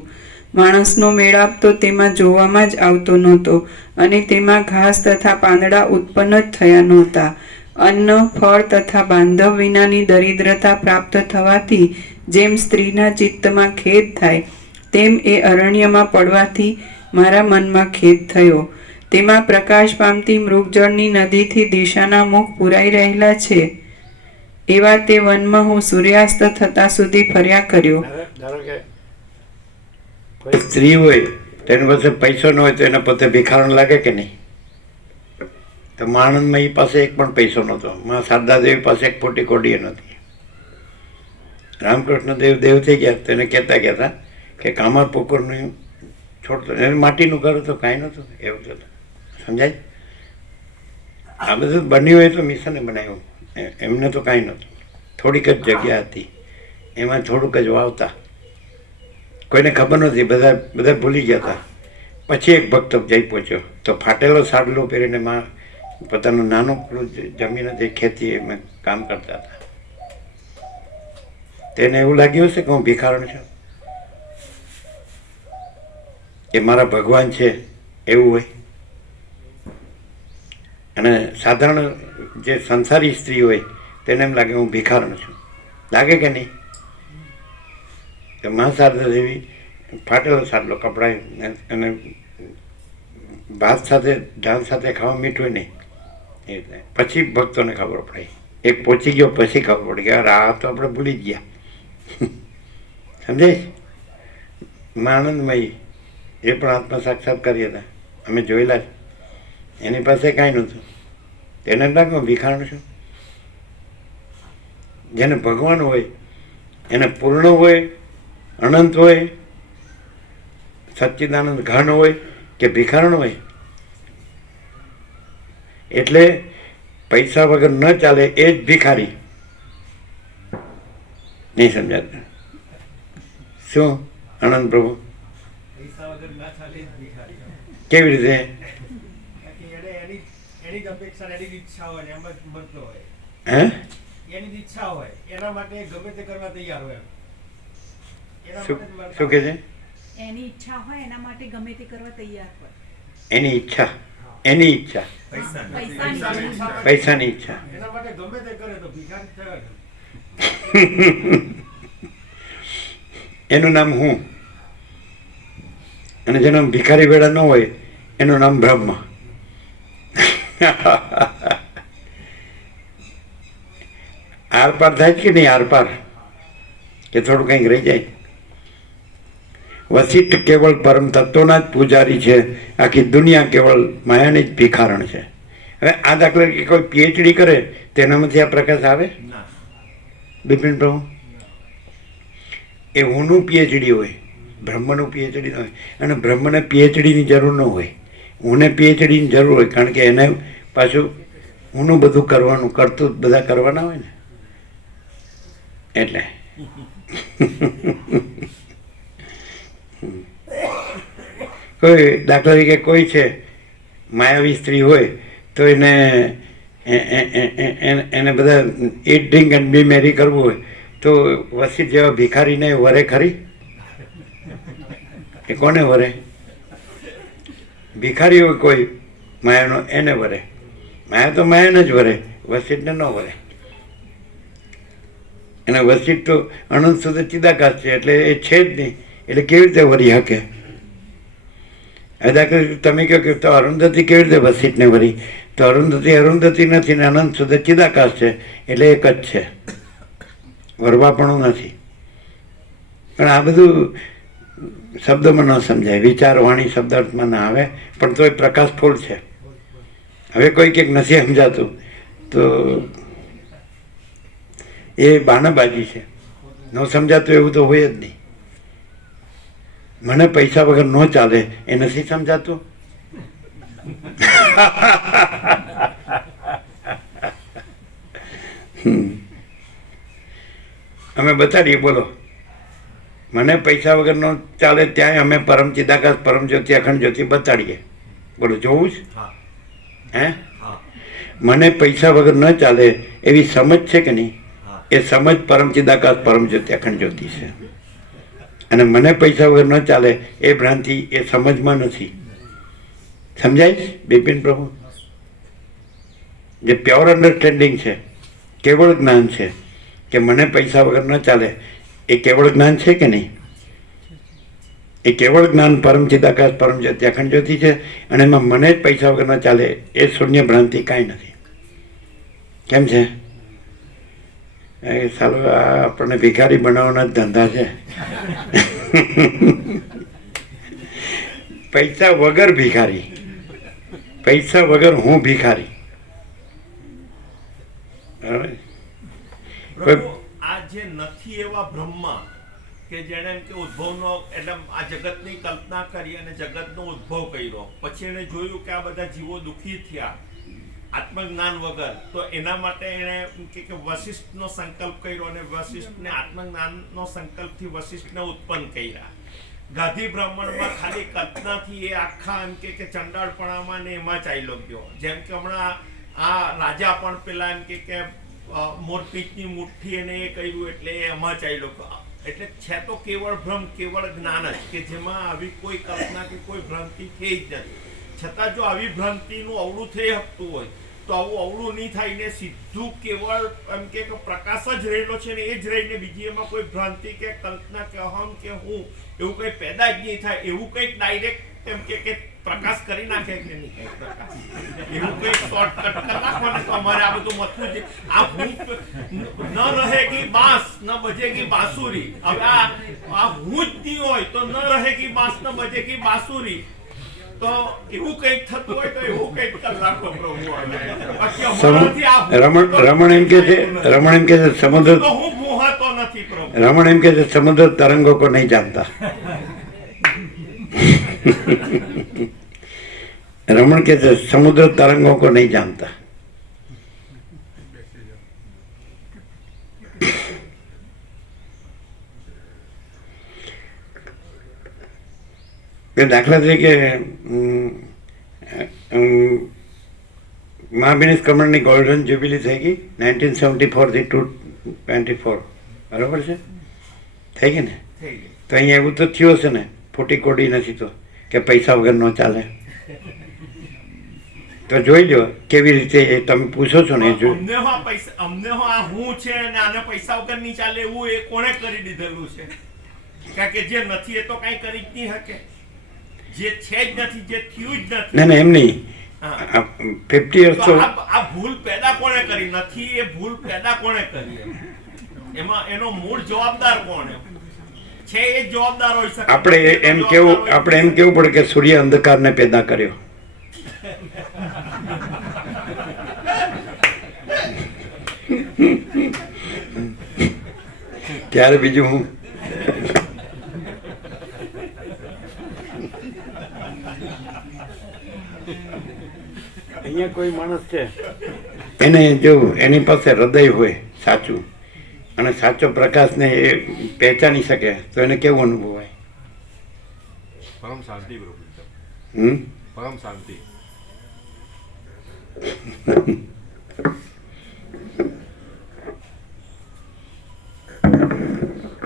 માણસનો મેળાપ તો તેમાં જોવામાં જ આવતો નહોતો અને તેમાં ઘાસ તથા પાંદડા ઉત્પન્ન જ થયા નહોતા. અન્ન, ફળ તથા બાંધવ વિનાની દરિદ્રતા પ્રાપ્ત થવાથી જેમ સ્ત્રીના ચિત્તમાં ખેદ થાય, તેમ એ અરણ્યમાં પડવાથી મારા મનમાં ખેદ થયો. તેમાં પ્રકાશ પામતી મૃગજળની નદીથી દિશાના મુખ પુરાઈ રહેલા છે એવા તે વનમાં હું સૂર્યાસ્ત થતા સુધી ફર્યા કર્યો. ધારો કે કોઈ સ્ત્રી હોય તેની પાસે પૈસો ન હોય તો એને પોતે ભિખારણ લાગે કે નહીં? તો માણંદમાં એ પાસે એક પણ પૈસો નહોતો. માં શારદાદેવી પાસે એક ફોટી કોડીએ નહોતી. રામકૃષ્ણ દેવ થઈ ગયા તો એને કહેતા કે કામર પોકરનું છોડતો, એને માટીનું ઘર હતું, કાંઈ નહોતું એવું થતું. સમજાય? આ બધું બન્યું હોય તો મિશને બનાવ્યું, એમને તો કાંઈ નહોતું. થોડીક જ જગ્યા હતી, એમાં થોડુંક જ વાવતા. કોઈને ખબર નથી, બધા ભૂલી ગયા હતા. પછી એક ભક્ત જઈ પહોંચ્યો તો ફાટેલો સાડલો પહેરીને માં પોતાનું નાનું જમીન હતી, ખેતી એમાં કામ કરતા હતા. તેને એવું લાગ્યું હશે કે હું ભિખારણ છું, કે મારા ભગવાન છે એવું હોય. અને સાધારણ જે સંસારી સ્ત્રી હોય તેને એમ લાગે હું ભિખારણ છું. લાગે કે નહીં? તો મા શારદા દેવી ફાટેલો સાટલો કપડાં અને ભાત સાથે ધાન સાથે ખાવા મીઠું નહીં. એટલે પછી ભક્તોને ખબર પડી એક પહોંચી ગયો પછી ખબર પડી કે યાર આ તો આપણે ભૂલી જ ગયા. સમજે આનંદમય એ પણ આત્મા સાક્ષાત્કારી હતા, અમે જોયેલા છે. એની પાસે કાંઈ નહોતું, એને લાગ્યું ભિખારણ છું. જેને ભગવાન હોય એને પૂર્ણ હોય, અનંત હોય, સચ્ચિદાનંદ ઘન હોય કે ભિખારણ હોય. એટલે પૈસા વગર ન ચાલે એ જ ભિખારી. નહીં સમજાતું શું આનંદ પ્રભુ? પૈસા વગર ના ચાલે જ ભિખારી. કેવી રીતે? એની જ અપેક્ષા, એની જ ઈચ્છા હોય ને એમ જ મળતો હોય. હે? એની જ ઈચ્છા હોય એના માટે ગમે તે કરવા તૈયાર હોય. એના શું માટે જ મળતા શું કહે છે? એની ઈચ્છા હોય એના માટે ગમે તે કરવા તૈયાર હોય. એની ઈચ્છા, એની ઈચ્છા, પૈસાની ઈચ્છા. પૈસાની ઈચ્છા. એના માટે ગમે તે કરે તો ભિખારી થયો ને. એનું નામ હું, અને જેનો ભિખારી વેળા ન હોય એનું નામ બ્રહ્મ. આર પાર થાય છે કે નહીં? આર પાર કે થોડું કંઈક રહી જાય? વશિષ્ઠ કેવળ પરમ તત્વના જ પૂજારી છે, આખી દુનિયા કેવળ માયાની જ ભિખારણ છે. હવે આ દાખલા તરીકે કોઈ પીએચડી કરે તેનામાંથી આ પ્રકાશ આવે? ના. બિપિન પ્રભુ, એ હુંનું પીએચડી હોય, બ્રહ્મનું પીએચડી ન હોય. અને બ્રહ્મને પીએચડીની જરૂર ન હોય, હુંને પીએચડીની જરૂર હોય. કારણ કે એને પાછું હુંનું બધું કરવાનું, કરતું બધા કરવાના હોય ને એટલે. કોઈ દાખલા તરીકે કોઈ છે માયાવી સ્ત્રી હોય તો એને એને બધા ઈટ ડ્રિંક એન્ડ બી મેરી કરવું હોય તો વશિષ્ઠ જેવા ભિખારીને વરે ખરી? એ કોને વરે? ભિખારી હોય કોઈ માયાનો એને વરે. માયા તો માયાને જ વરે, વશિષ્ઠને ન વરે. અને વશિષ્ઠ તો અનંત સુધી ચિદાકાશ છે એટલે એ છે જ નહીં, એટલે કેવી રીતે વરી શકે? દાખલા તમે કહો કે તો અરુંધતી કેવી રીતે વશિષ્ઠને વરી? તો અરુંધતી નથી ને અનંત સુધી ચિદાકાશ છે એટલે એક જ છે, વરવાપણું નથી. પણ આ બધું શબ્દમાં ન સમજાય, વિચાર વાણી શબ્દાર્થમાં ના આવે, પણ તોય પ્રકાશ ફૂલ છે. હવે કોઈ કંઈક નથી સમજાતું તો એ બાણાબાજી છે. ન સમજાતું એવું તો હોય જ નહીં. મને પૈસા વગર ન ચાલે એ નથી સમજાતું. અમે બતાડીએ, બોલો. મને પૈસા વગર ન ચાલે ત્યાંય અમે પરમ ચિદાકાશ પરમ જ્યોતિ અખંડ જ્યોતિ બતાડીએ. બોલો, જોવું છે? હા. હે? હા. મને પૈસા વગર ન ચાલે એવી સમજ છે કે નહીં? હા. એ સમજ પરમ ચિદાકાશ પરમ જ્યોતિ અખંડ જ્યોતિ છે. અને મને પૈસા વગર ન ચાલે એ ભ્રાંતિ એ સમજમાં નથી. સમજાય છે બિપિન પ્રભુ? જે પ્યોર અન્ડરસ્ટેન્ડિંગ છે, કેવળ જ્ઞાન છે કે મને પૈસા વગર ન ચાલે, એ કેવળ જ્ઞાન છે કે નહીં? એ કેવળ જ્ઞાન પરમ ચિદાકાશ પરમ જ્યોતિ અખંડ જ્યોતિ છે. અને એમાં મને જ પૈસા વગર ન ચાલે એ શૂન્ય ભ્રાંતિ કાંઈ નથી. કેમ છે? એ સારું, આ આપણને ભિખારી બનાવવાના જ ધંધા છે. પૈસા વગર ભિખારી, પૈસા વગર હું ભિખારી. બરાબર? પ્રભુ, આ જે નથી એવા બ્રહ્મ કે જેણે એમ કે ઉદ્ભવનો એટલે આ જગતની કલ્પના કરી અને જગતનો ઉદ્ભવ કર્યો, પછી એને જોયું કે આ બધા જીવો દુઃખી થયા આત્મજ્ઞાન વગર, તો એના માટે એણે એમ કે વશિષ્ઠનો સંકલ્પ કર્યો અને વશિષ્ઠને આત્મજ્ઞાનનો સંકલ્પથી વશિષ્ઠને ઉત્પન્ન કર્યા. ગાંધી બ્રાહ્મણમાં ખાલી કલ્પનાથી એ આખા એમ કે ચંડાળપણામાં ને એમાં ચાલ્યો ગયો. જેમ કે હમણાં આ રાજા પણ પેલા એમ કે મોરપીંછની મુઠ્ઠી એને એ કર્યું એટલે એ એમાં ચાલ્યો ગયો. એટલે છે તો કેવળ ભ્રમ, કેવળ જ્ઞાન જ, કે જેમાં આવી કોઈ કલ્પના કે કોઈ ભ્રાંતિ થઈ જ નથી. છતાં જો આવી ભ્રાંતિનું અવળું થઈ શકતું હોય તો આવું અવળું નહીં થાય ને સીધું કેવળ એમ કે પ્રકાશ જ રહેલો છે ને એ જ રહીને બીજી એમાં કોઈ ભ્રાંતિ કે કલ્પના કે અહમ કે હું એવું કંઈ પેદા જ નહીં થાય. એવું કંઈક ડાયરેક્ટ એમ કે પ્રકાશ કરી નાખે કે નહીં કઈ પ્રકાશ એવું કઈ શોર્ટકટ કરી નાખો ને તો અમારે આ બધું મથવું છે. આ હું ન રહેગી બાંસ ન બજેગી બાંસુરી. હવે આ હું જ નહીં હોય તો ન રહેગી બાંસ ન બજેગી બાંસુરી. તો એવું કંઈક થતું હોય તો એવું કંઈક કરી નાખો પ્રભુ. બાકી અમારાથી આ રમણ એમ કે છે સમુદ્ર તો હું મોહાતો નથી પ્રભુ. રમણ એમ કે છે સમુદ્ર તરંગો કો નહીં જાણતા. रमण के समुद्र तरंगों को नहीं जानता. दाखला तरीके महाबीनेश कमल ની ગોલ્ડન જ્યુબિલી થઈ ગઈ 1974 થી 2024 બરાબર છે થઈ ગઈ ને. તો અહીંયા એવું તો થયું હશે ને ફૂટી કોડી નથી તો કે પૈસા વગર ન ચાલે. તો જોઈ લો કેવી રીતે તમે પૂછો છો ને જો અમને આ હું છે અને આને પૈસા વગર નહીં ચાલે એવું એ કોણે કરી દીધેલું છે? કારણ કે જે નથી એ તો કઈ કરી જ નહીં શકે. જે છે જ નથી, જે થયું જ નથી. ના એમ નહીં. 50 years તો આ ભૂલ પેદા કોણે કરી? નથી એ ભૂલ પેદા કોણે કરી? એમાં એનો મૂળ જવાબદાર કોણ છે? એ જવાબદાર હોય શકે. આપણે એમ કેવું પડે કે સૂર્ય અંધકારને પેદા કર્યો. ત્યારે બીજું હું અહીંયા કોઈ માણસ છે એને જો એની પાસે હૃદય હોય સાચું અને સાચો પ્રકાશને એ પહેચાની શકે તો એને કેવું અનુભવ હોય? પરમ શાંતિ પ્રભુ. પરમ શાંતિ.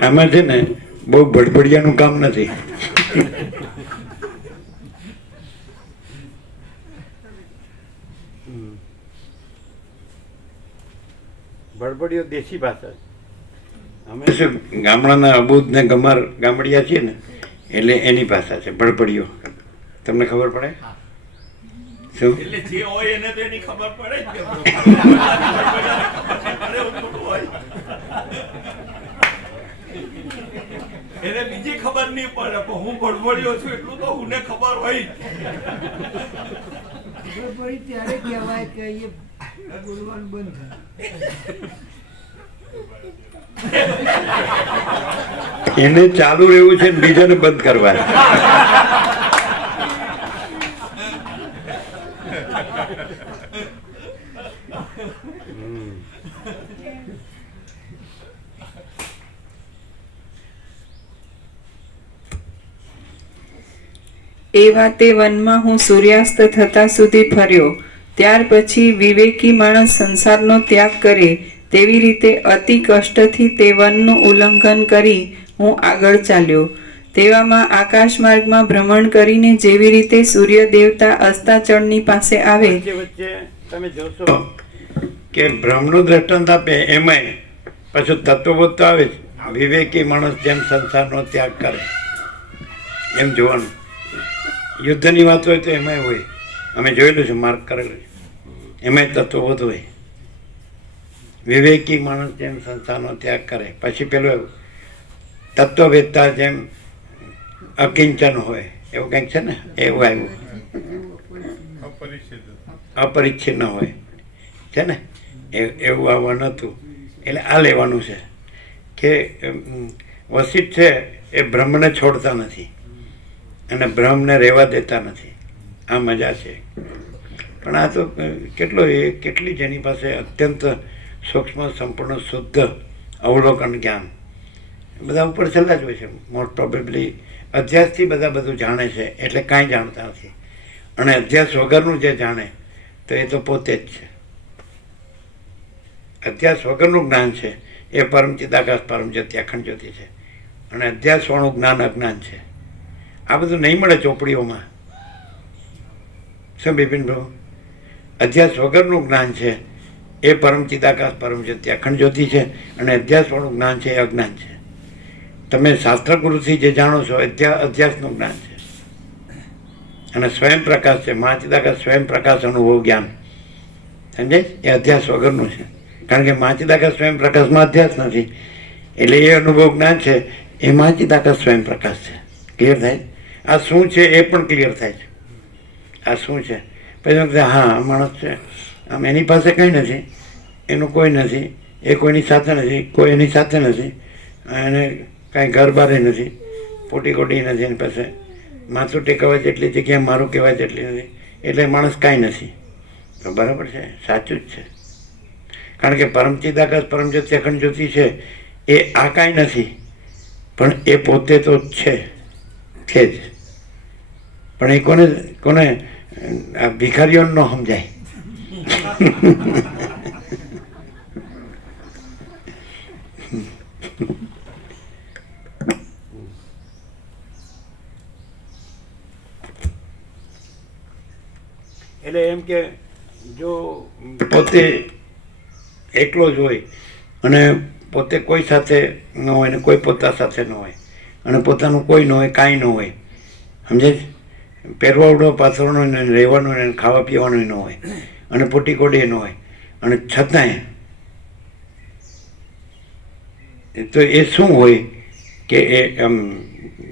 આમાં છે ને બહુ બડબડિયાનું કામ નથી. બડબડિયો દેશી ભાષા. અમે શું ગામડાના અબૂદ ને ગમાર ગામડિયા છીએ ને એટલે એની ભાષા છે બડબડિયો. તમને ખબર પડે શું? એટલે જે હોય એને તો એની ખબર પડે જ કે એને બીજી ખબર નહીં પડે પણ હું બડબડિયો છું એટલું તો હું ખબર હોય. ખબર પડી ત્યારે કહેવાય કે એ બોલવાનું બંધ થાય. એને ચાલુ રહેવું છે બીજાને બંધ કરવા. એ વાતે વનમાં હું સૂર્યાસ્ત થતા સુધી ફર્યો. ત્યાર પછી વિવેકી માણસ સંસારનો ત્યાગ કરે તેવી રીતે અતિ કષ્ટથી તે વનનું ઉલ્લંઘન કરી હું આગળ ચાલ્યો. તેવામાં આકાશ માર્ગમાં ભ્રમણ કરીને જેવી રીતે સૂર્ય દેવતા અસ્તાચળની પાસે આવે વચ્ચે તમે જોશો કે બ્રહ્મનું દ્રષ્ટાંત આપે એમાંય પાછું તત્વબોધ તો આવે જ. વિવેકી માણસ જેમ સંસારનો ત્યાગ કરે એમ જોવાનું. યુદ્ધની વાત હોય તો એમાંય હોય. અમે જોયેલું છે, માર્ક કરેલું છે. એમાંય તત્વબોધ હોય. વિવેકી માણસ જેમ સંસારનો ત્યાગ કરે. પછી પેલું તત્વવેદતા જેમ અકિંચન હોય એવું કંઈક છે ને, એવું આવ્યું. અપરિચ્છિન્ન હોય છે ને, એવું આવવાનું હતું. એટલે આ લેવાનું છે કે વસિષ્ઠ છે એ બ્રહ્મને છોડતા નથી અને બ્રહ્મને રહેવા દેતા નથી. આ મજા છે. પણ આ તો કેટલી જેની પાસે અત્યંત સૂક્ષ્મ સંપૂર્ણ શુદ્ધ અવલોકન જ્ઞાન બધા ઉપર છેલ્લા જ હોય છે. મોસ્ટ પ્રોબેબલી અધ્યાસથી બધા બધું જાણે છે એટલે કાંઈ જાણતા નથી. અને અધ્યાસ વગરનું જે જાણે તો એ તો પોતે જ છે. અધ્યાસ વગરનું જ્ઞાન છે એ પરમ ચિદાકાશ પરમ જ્યોતિ અખંડ જ્યોતિ છે. અને અધ્યાસવાળું જ્ઞાન અજ્ઞાન છે. આ બધું નહીં મળે ચોપડીઓમાં. શું બિપિન પ્રભુ? અધ્યાસ વગરનું જ્ઞાન છે એ પરમ ચિદાકાશ પરમ જ્યોતિ અખંડ જ્યોતિ છે. અને અધ્યાસવાળું જ્ઞાન છે એ અજ્ઞાન છે. તમે શાસ્ત્ર ગુરુથી જે જાણો છો અધ્યાસનું જ્ઞાન છે. અને સ્વયં પ્રકાશ છે. મહાચિદાકાશ સ્વયં પ્રકાશ અનુભવ જ્ઞાન, સમજાય? એ અધ્યાસ વગરનું છે. કારણ કે મહાચિદાકાશ સ્વયં પ્રકાશમાં અધ્યાસ નથી, એટલે એ અનુભવ જ્ઞાન છે એ મહાચિદાકાશ સ્વયં પ્રકાશ છે. ક્લિયર થાય? આ શું છે એ પણ ક્લિયર થાય છે. આ શું છે પછી હા માણસ છે, આમ એની પાસે કંઈ નથી, એનું કોઈ નથી, એ કોઈની સાથે નથી, કોઈ એની સાથે નથી, અને કાંઈ ઘર બારે નથી, પોટી કોટી નથી એની પાસે, માથું ટેકવા જેટલી જગ્યાએ મારું કહેવાય તેટલી નથી, એટલે માણસ કાંઈ નથી. તો બરાબર છે, સાચું જ છે. કારણ કે પરમચિદાકાશ પરમજ્યોતિ અખંડ જ્યોતિ છે એ આ કાંઈ નથી, પણ એ પોતે તો છે જ. પણ એ કોને કોને આ ભિખારીઓને ન સમજાય. એટલે એમ કે જો પોતે એકલો જ હોય અને પોતે કોઈ સાથે ન હોય ને કોઈ પોતા સાથે ન હોય અને પોતાનું કોઈ ન હોય, કાંઈ ન હોય, સમજે છે? પહેરવા ઉડવા પાથરવાનું ને રહેવાનું ને ખાવા પીવાનું ન હોય અને પોટી કોડી ન હોય, અને છતાંય તો એ શું હોય કે એ આમ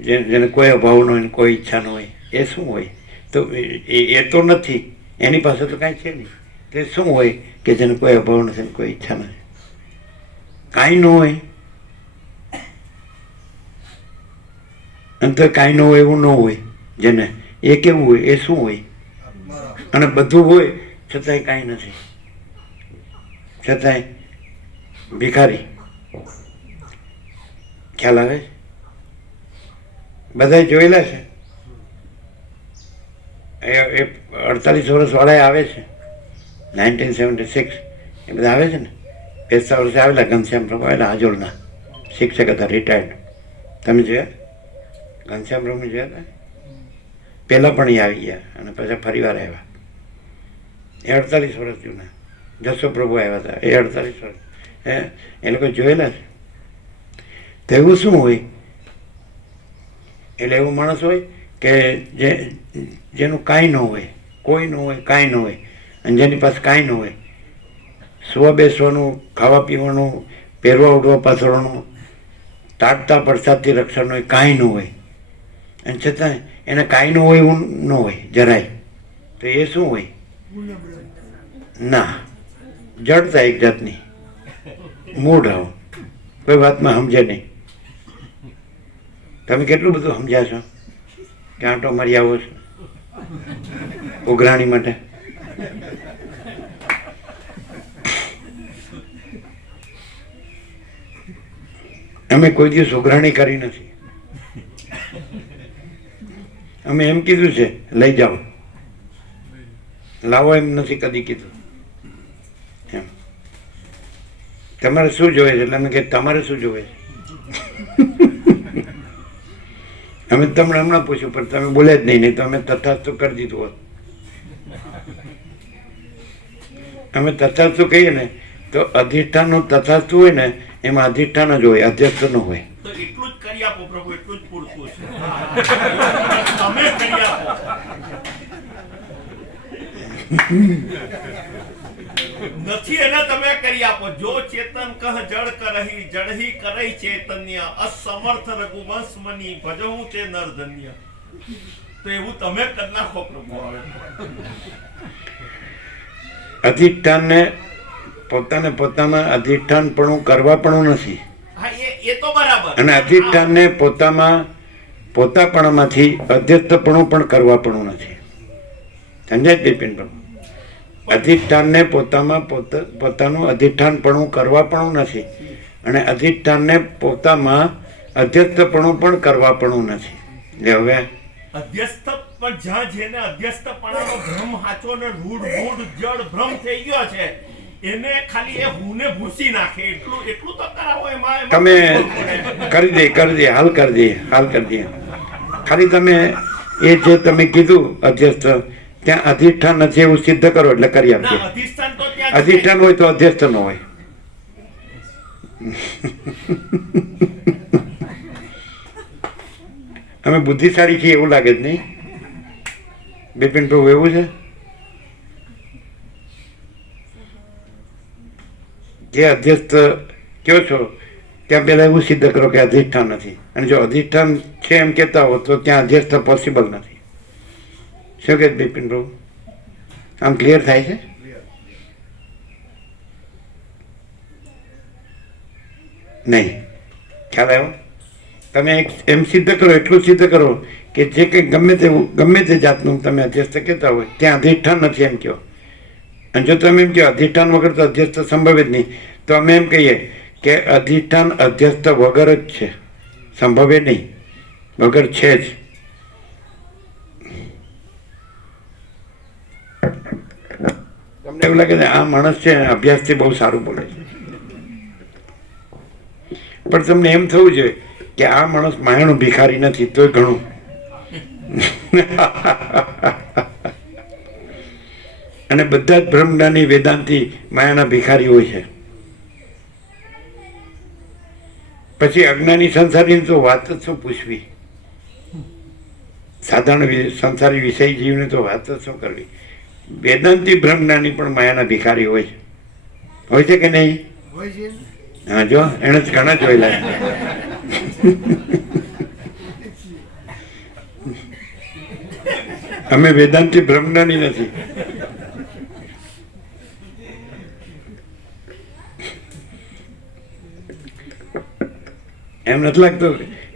જેને કોઈ અભાવ ન હોય ને કોઈ ઈચ્છા ન હોય, એ શું હોય? તો એ તો નથી, એની પાસે તો કાંઈ છે નહીં. તે શું હોય કે જેને કોઈ અભાવ નથી ને કોઈ ઈચ્છા નથી, કાંઈ ન હોય. અને તો કાંઈ ન હોય એવું ન હોય જેને, એ કેવું હોય? એ શું હોય? અને બધું હોય છતાંય કાંઈ નથી, છતાંય ભિખારી. ખ્યાલ આવે છે? બધા જોયેલા છે. એ 48 વર્ષવાળા આવે છે, 1976 એ બધા આવે છે ને. 45 વર્ષે આવેલા ઘનશ્યામ પ્રભુ આવેલા, હાજોલના શિક્ષક હતા, રિટાયર્ડ. તમે જોયા ઘનશ્યામ પ્રભુ જોયા હતા? પહેલાં પણ એ આવી ગયા અને પછી ફરી વાર આવ્યા. એ 48 વર્ષ જૂના. જસો પ્રભુ આવ્યા હતા, એ 48 વર્ષ. એ લોકો જોયેલા છે. તો એવું શું હોય? એટલે એવું માણસ હોય કે જેનું કાંઈ ન હોય, કોઈ ન હોય, કાંઈ ન હોય, અને જેની પાસે કાંઈ ન હોય, સુવા બેસવાનું, ખાવા પીવાનું, પહેરવા ઉડવા પાથરવાનું, તાટતા પડસાદથી રક્ષણ હોય, કાંઈ ન હોય, અને છતાં એને કાંઈ ન હોય એવું ન હોય જરાય. તો એ શું હોય? ના, જડતા એક જાતની, મૂઢ આવો, કોઈ વાતમાં સમજે નહીં. તમે કેટલું બધું સમજ્યા છો કે આંટો મારી આવો છો ઉઘરાણી માટે? અમે કોઈ દિવસ ઉઘરાણી કરી નથી. અમે એમ કીધું છે લઈ જાઓ, લાવો એમ નથી કદી કીધું. એમ તમારે શું જોઈએ છે? એટલે અમે કે તમારે શું જોઈએ છે? અમે તમને હમણાં પૂછ્યું પણ તમે બોલે જ નહીં તો અમે તથાસ્તુ કરી દીધું હોત. અમે તથાસ્તુ કહીએ ને તો અધિષ્ઠાનનું તથાસ્તુ હોય ને એમાં અધિષ્ઠાન જ હોય, અધ્યસ્થ ન હોય. તો એટલું જ કરી આપો પ્રભુ, એટલું જ પૂરતું છે. તમે કરી આપો. નથી એને તમે કરી આપો. જો ચેતન કહ જળ કરહી, જળહી કરઈ ચૈતન્ય, અસમર્થ રઘુવંશ મની ભજવું તે નરધન્ય. તો એવું તમે કરી નાખો પ્રભુ. અધિષ્ઠાનને પોતાને પોતામાં અધિષ્ઠાનપણું કરવાપણું નથી. હા, એ તો બરાબર. અને અધિષ્ઠાનને પોતામાં પોતાપણામાંથી અધ્યસ્થપણું પણ કરવાપણું નથી. સમજાય બિપિન પ્રભુ? અધિષ્ઠાનને પોતામાં પોતાનું અધિષ્ઠાનપણું કરવાપણું નથી, અને અધિષ્ઠાનને પોતામાં અધ્યસ્થપણું પણ કરવાપણું નથી. એટલે હવે અધ્યસ્થ પણ જ્યાં જેને અધ્યસ્થપણાનો ભ્રમ હાચો ને રૂઢ જડ ભ્રમ થઈ ગયો છે, એને ખાલી એ હુને ભૂસી નાખે એટલું તો કરાવો. એમાં તમે કરી દે હાલ કરી દે. ખાલી તમે એ જે તમે કીધું અધ્યસ્થ, ત્યાં અધિષ્ઠાન નથી એવું સિદ્ધ કરો એટલે કરી આપીએ. ના, અધિષ્ઠાન તો ત્યાં અધિષ્ઠાન હોય તો અધ્યસ્થ ન હોય. અમે બુદ્ધિશાળી છીએ એવું લાગે જ નહીં? બિપિન પ્રભુ એવું છે? જે અધ્યસ્થ કયો છો ત્યાં પહેલાં એવું સિદ્ધ કરો કે અધિષ્ઠાન નથી, અને જો અધિષ્ઠાન છે એમ કહેતા હો તો ત્યાં અધ્યસ્થ પોસિબલ નથી. શું કહે બિપિન પ્રભુ? આમ ક્લિયર થાય છે? નહીં, ખ્યાલ આવ્યો? તમે એમ સિદ્ધ કરો, એટલું સિદ્ધ કરો કે જે કંઈ ગમે તે જાતનું તમે અધ્યસ્થ કહેતા હોય ત્યાં અધિષ્ઠાન નથી એમ કહો. અને જો તમે એમ કહો અધિષ્ઠાન વગર તો અધ્યસ્થ સંભવિત નહીં, તો અમે એમ કહીએ કે અધિષ્ઠાન અધ્યસ્થ વગર જ છે, સંભવે નહીં, વગર છે જ. તમને એવું લાગે છે આ માણસ છે અભ્યાસથી બહુ સારું બોલે છે, પણ તમને એમ થવું જોઈએ કે આ માણસ માયાનો ભિખારી નથી તોય ઘણું. અને બધા જ બ્રહ્મજ્ઞાની વેદાંતિ માયાના ભિખારી હોય છે. પછી અજ્ઞાની સંસારીની તો વાત જ શું પૂછવી, સાધારણ સંસારી વિષય જીવને તો વાત જ શું કરવી. વેદાંતિ બ્રહ્મજ્ઞાની પણ માયાના ભિખારી હોય છે કે નહીં? હોય છે. હા, જો એને જ ઘણા જોયેલા. અમે વેદાંતિ બ્રહ્મજ્ઞાની નથી. એમ નથી લાગતું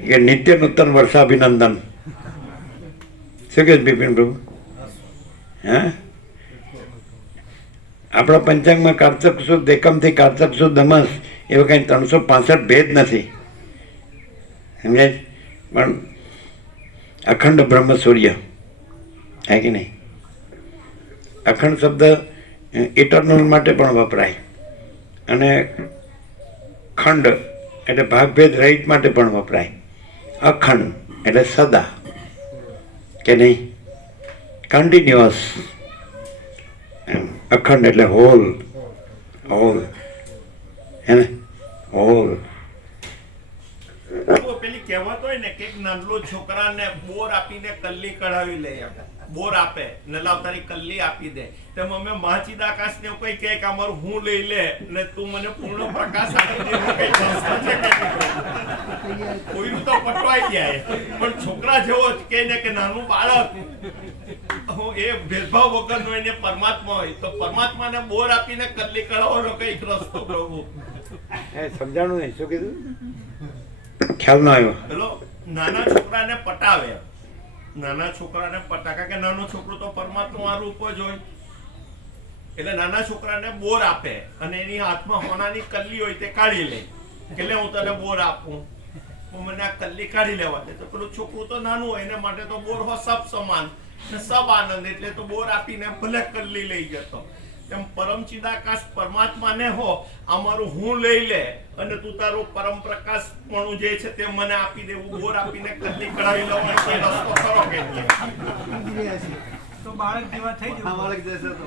કે નિત્ય નૂતન વર્ષાભિનંદન? શું કે બિપિન પ્રભુ? હા, આપણા પંચાંગમાં કારતક સુદ એકમથી કારતક સુદ દમસ એવા કંઈ 365 ભેદ નથી, સમજાય? પણ અખંડ બ્રહ્મ સૂર્ય હે કે નહીં? અખંડ શબ્દ ઇટરનલ માટે પણ વપરાય, અને ખંડ એટલે ભાગભેદ રહિત માટે પણ વપરાય. અખંડ એટલે સદા કે નહીં? કન્ટિન્યુઅસ. અખંડ એટલે હોલ, હોલ હે ને? હોલ. પેલી કહેવત હોય ને કે નાનલો છોકરાને બોર આપીને કલ્લી કઢાવી લે, બોર આપે ને લાવ તારી કલ્લી આપી દે. તેમ અમે મહાચિદાકાશ ને કઈ કહે કે અમારું હું લઈ લે ને તું મને પૂર્ણ પ્રકાશ આપી દે, કઈ સંસ્થા છે કે કોઈનું તો પટવાઈ જાય. પણ છોકરા જેવો જ કે ને કે નાનું બાળક એ ભેદભાવ વગરનો એને પરમાત્મા હોય તો પરમાત્માને બોર આપીને કલ્લી કઢાવવાનો કઈક રસ્તો પ્રભુ. સમજાણું નહીં, શું કીધું? ખ્યાલ ન આવ્યો. પેલો નાના છોકરાને પટાવે, નાના છોકરાને પટાવે કે નાનો છોકરો તો પરમાત્મા રૂપ જ હોય, એટલે નાના છોકરાને બોર આપે અને એની હાથમાં હોનાની કલ્લી હોય તે કાઢી લે કે લે હું તને બોર આપું, હું મને આ કલ્લી કાઢી લેવા દે. તો પેલું છોકરું તો નાનું હોય એને માટે તો બોર હો સબ સમાન ને સબ આનંદ, એટલે તો બોર આપીને ભલે કલ્લી લઈ જતો. એમ પરમ ચિદાકાશ પરમાત્માને હો અમારું હું લઈ લે અને તું તારું પરમ પ્રકાશ પણ જે છે તે મને આપી દેવું, બોર આપીને કલ્લી કઢાવી લેવાનો કોઈ રસ્તો ખરો કે નહીં? તો બાળક જેવા થઈ જવું. બાળક જશે તો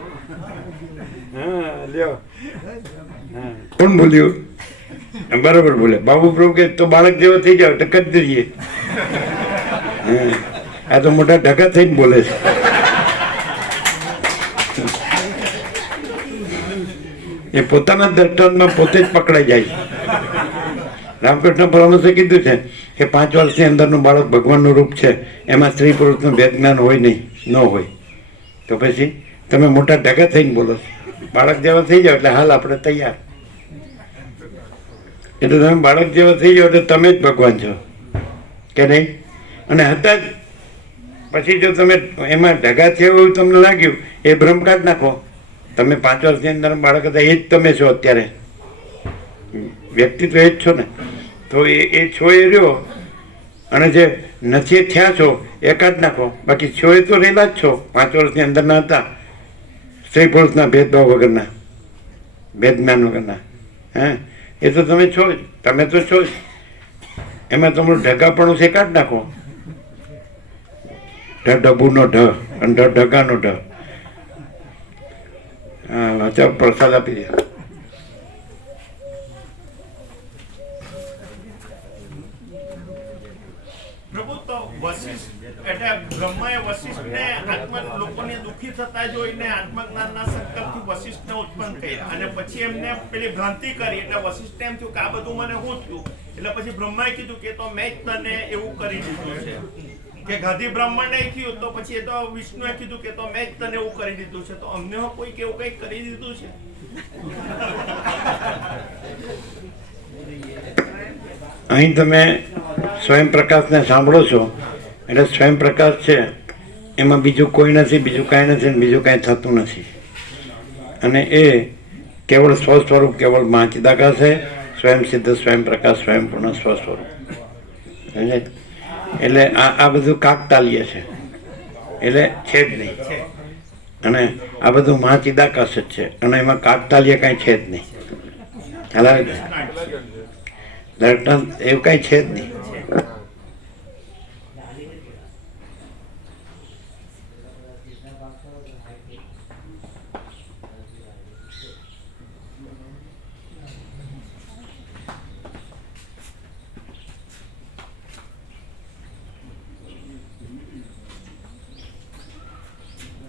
હા, લ્યો. કોણ બોલ્યું? બરાબર બોલે બાબુ પ્રભુ કે તો બાળક જેવો થઈ જાવ તો કરી દઈએ. આ તો મોટા ઢગા થઈને બોલે છે. એ પોતાના દ્રષ્ટાંતમાં પોતે જ પકડાઈ જાય છે. રામકૃષ્ણ પરમહંસે કીધું છે કે 5 વર્ષની અંદરનું બાળક ભગવાનનું રૂપ છે, એમાં સ્ત્રી પુરુષનું ભેદ જ્ઞાન હોય નહીં, ન હોય. તો પછી તમે મોટા ઢગા થઈને બોલો છો. બાળક જેવા થઈ જાવ એટલે હાલ આપણે તૈયાર. એટલે તમે બાળક જેવા થઈ જાવ એટલે તમે જ ભગવાન છો કે નહીં? અને હતા જ પછી જો તમે એમાં ઢગા થયા એવું તમને લાગ્યું એ ભ્રમ કાઢ નાખો. તમે 5 વર્ષની અંદર બાળક હતા એ જ તમે છો અત્યારે, વ્યક્તિ તો એ જ છો ને. તો એ છો એ રહ્યો, અને જે નથી થયા છો એ કાઢ નાખો. બાકી છો એ તો રહેલા જ છો, 5 વર્ષની અંદરના હતા, સ્ત્રી પુરુષના ભેદભાવ વગરના, ભેદ જ્ઞાન વગરના. હા, એ તો તમે છો જ, તમે તો છો જ. એમાં તમારું ઢગાપણું છે કાઢ નાખો. ઢબુનો ઢ અને ઢગાનો ઢ. હા, ચાલો પ્રસાદ આપી દે. પ્રભુ તો વશિષ્ઠ એટલે બ્રહ્માએ વશિષ્ઠને લોકોને દુઃખી થતા જોઈને આત્મજ્ઞાનના સંકલ્પથી વશિષ્ઠને ઉત્પન્ન કર્યા અને પછી એમને પેલી ભ્રાંતિ કરી એટલે વશિષ્ઠને એમ થયું કે આ બધું મને શું થયું એટલે પછી બ્રહ્માએ કીધું કે તો મેં જ તને એવું કરી દીધું છે કે ગાદી બ્રાહ્મણને થયું તો પછી એ તો વિષ્ણુએ કીધું કે તો મેં જ તને એવું કરી દીધું છે તો અમને કોઈ કેવું કંઈક કરી દીધું છે. અહીં તમે સ્વયં પ્રકાશને સાંભળો છો એટલે સ્વયં પ્રકાશ છે એમાં બીજું કોઈ નથી, બીજું કાંઈ નથી ને બીજું કાંઈ થતું નથી. અને એ કેવળ સ્વસ્વરૂપ કેવળ ચિદાકાશ છે, સ્વયં સિદ્ધ, સ્વયં પ્રકાશ, સ્વયં પૂર્ણ સ્વસ્વરૂપ. એટલે આ બધું કાકતાલીય છે, એટલે છે જ નહીં. અને આ બધું ચિદાકાશ જ છે અને એમાં કાકતાલીય કાંઈ છે જ નહીં. દ્રષ્ટાંત એવું કાંઈ છે જ નહીં.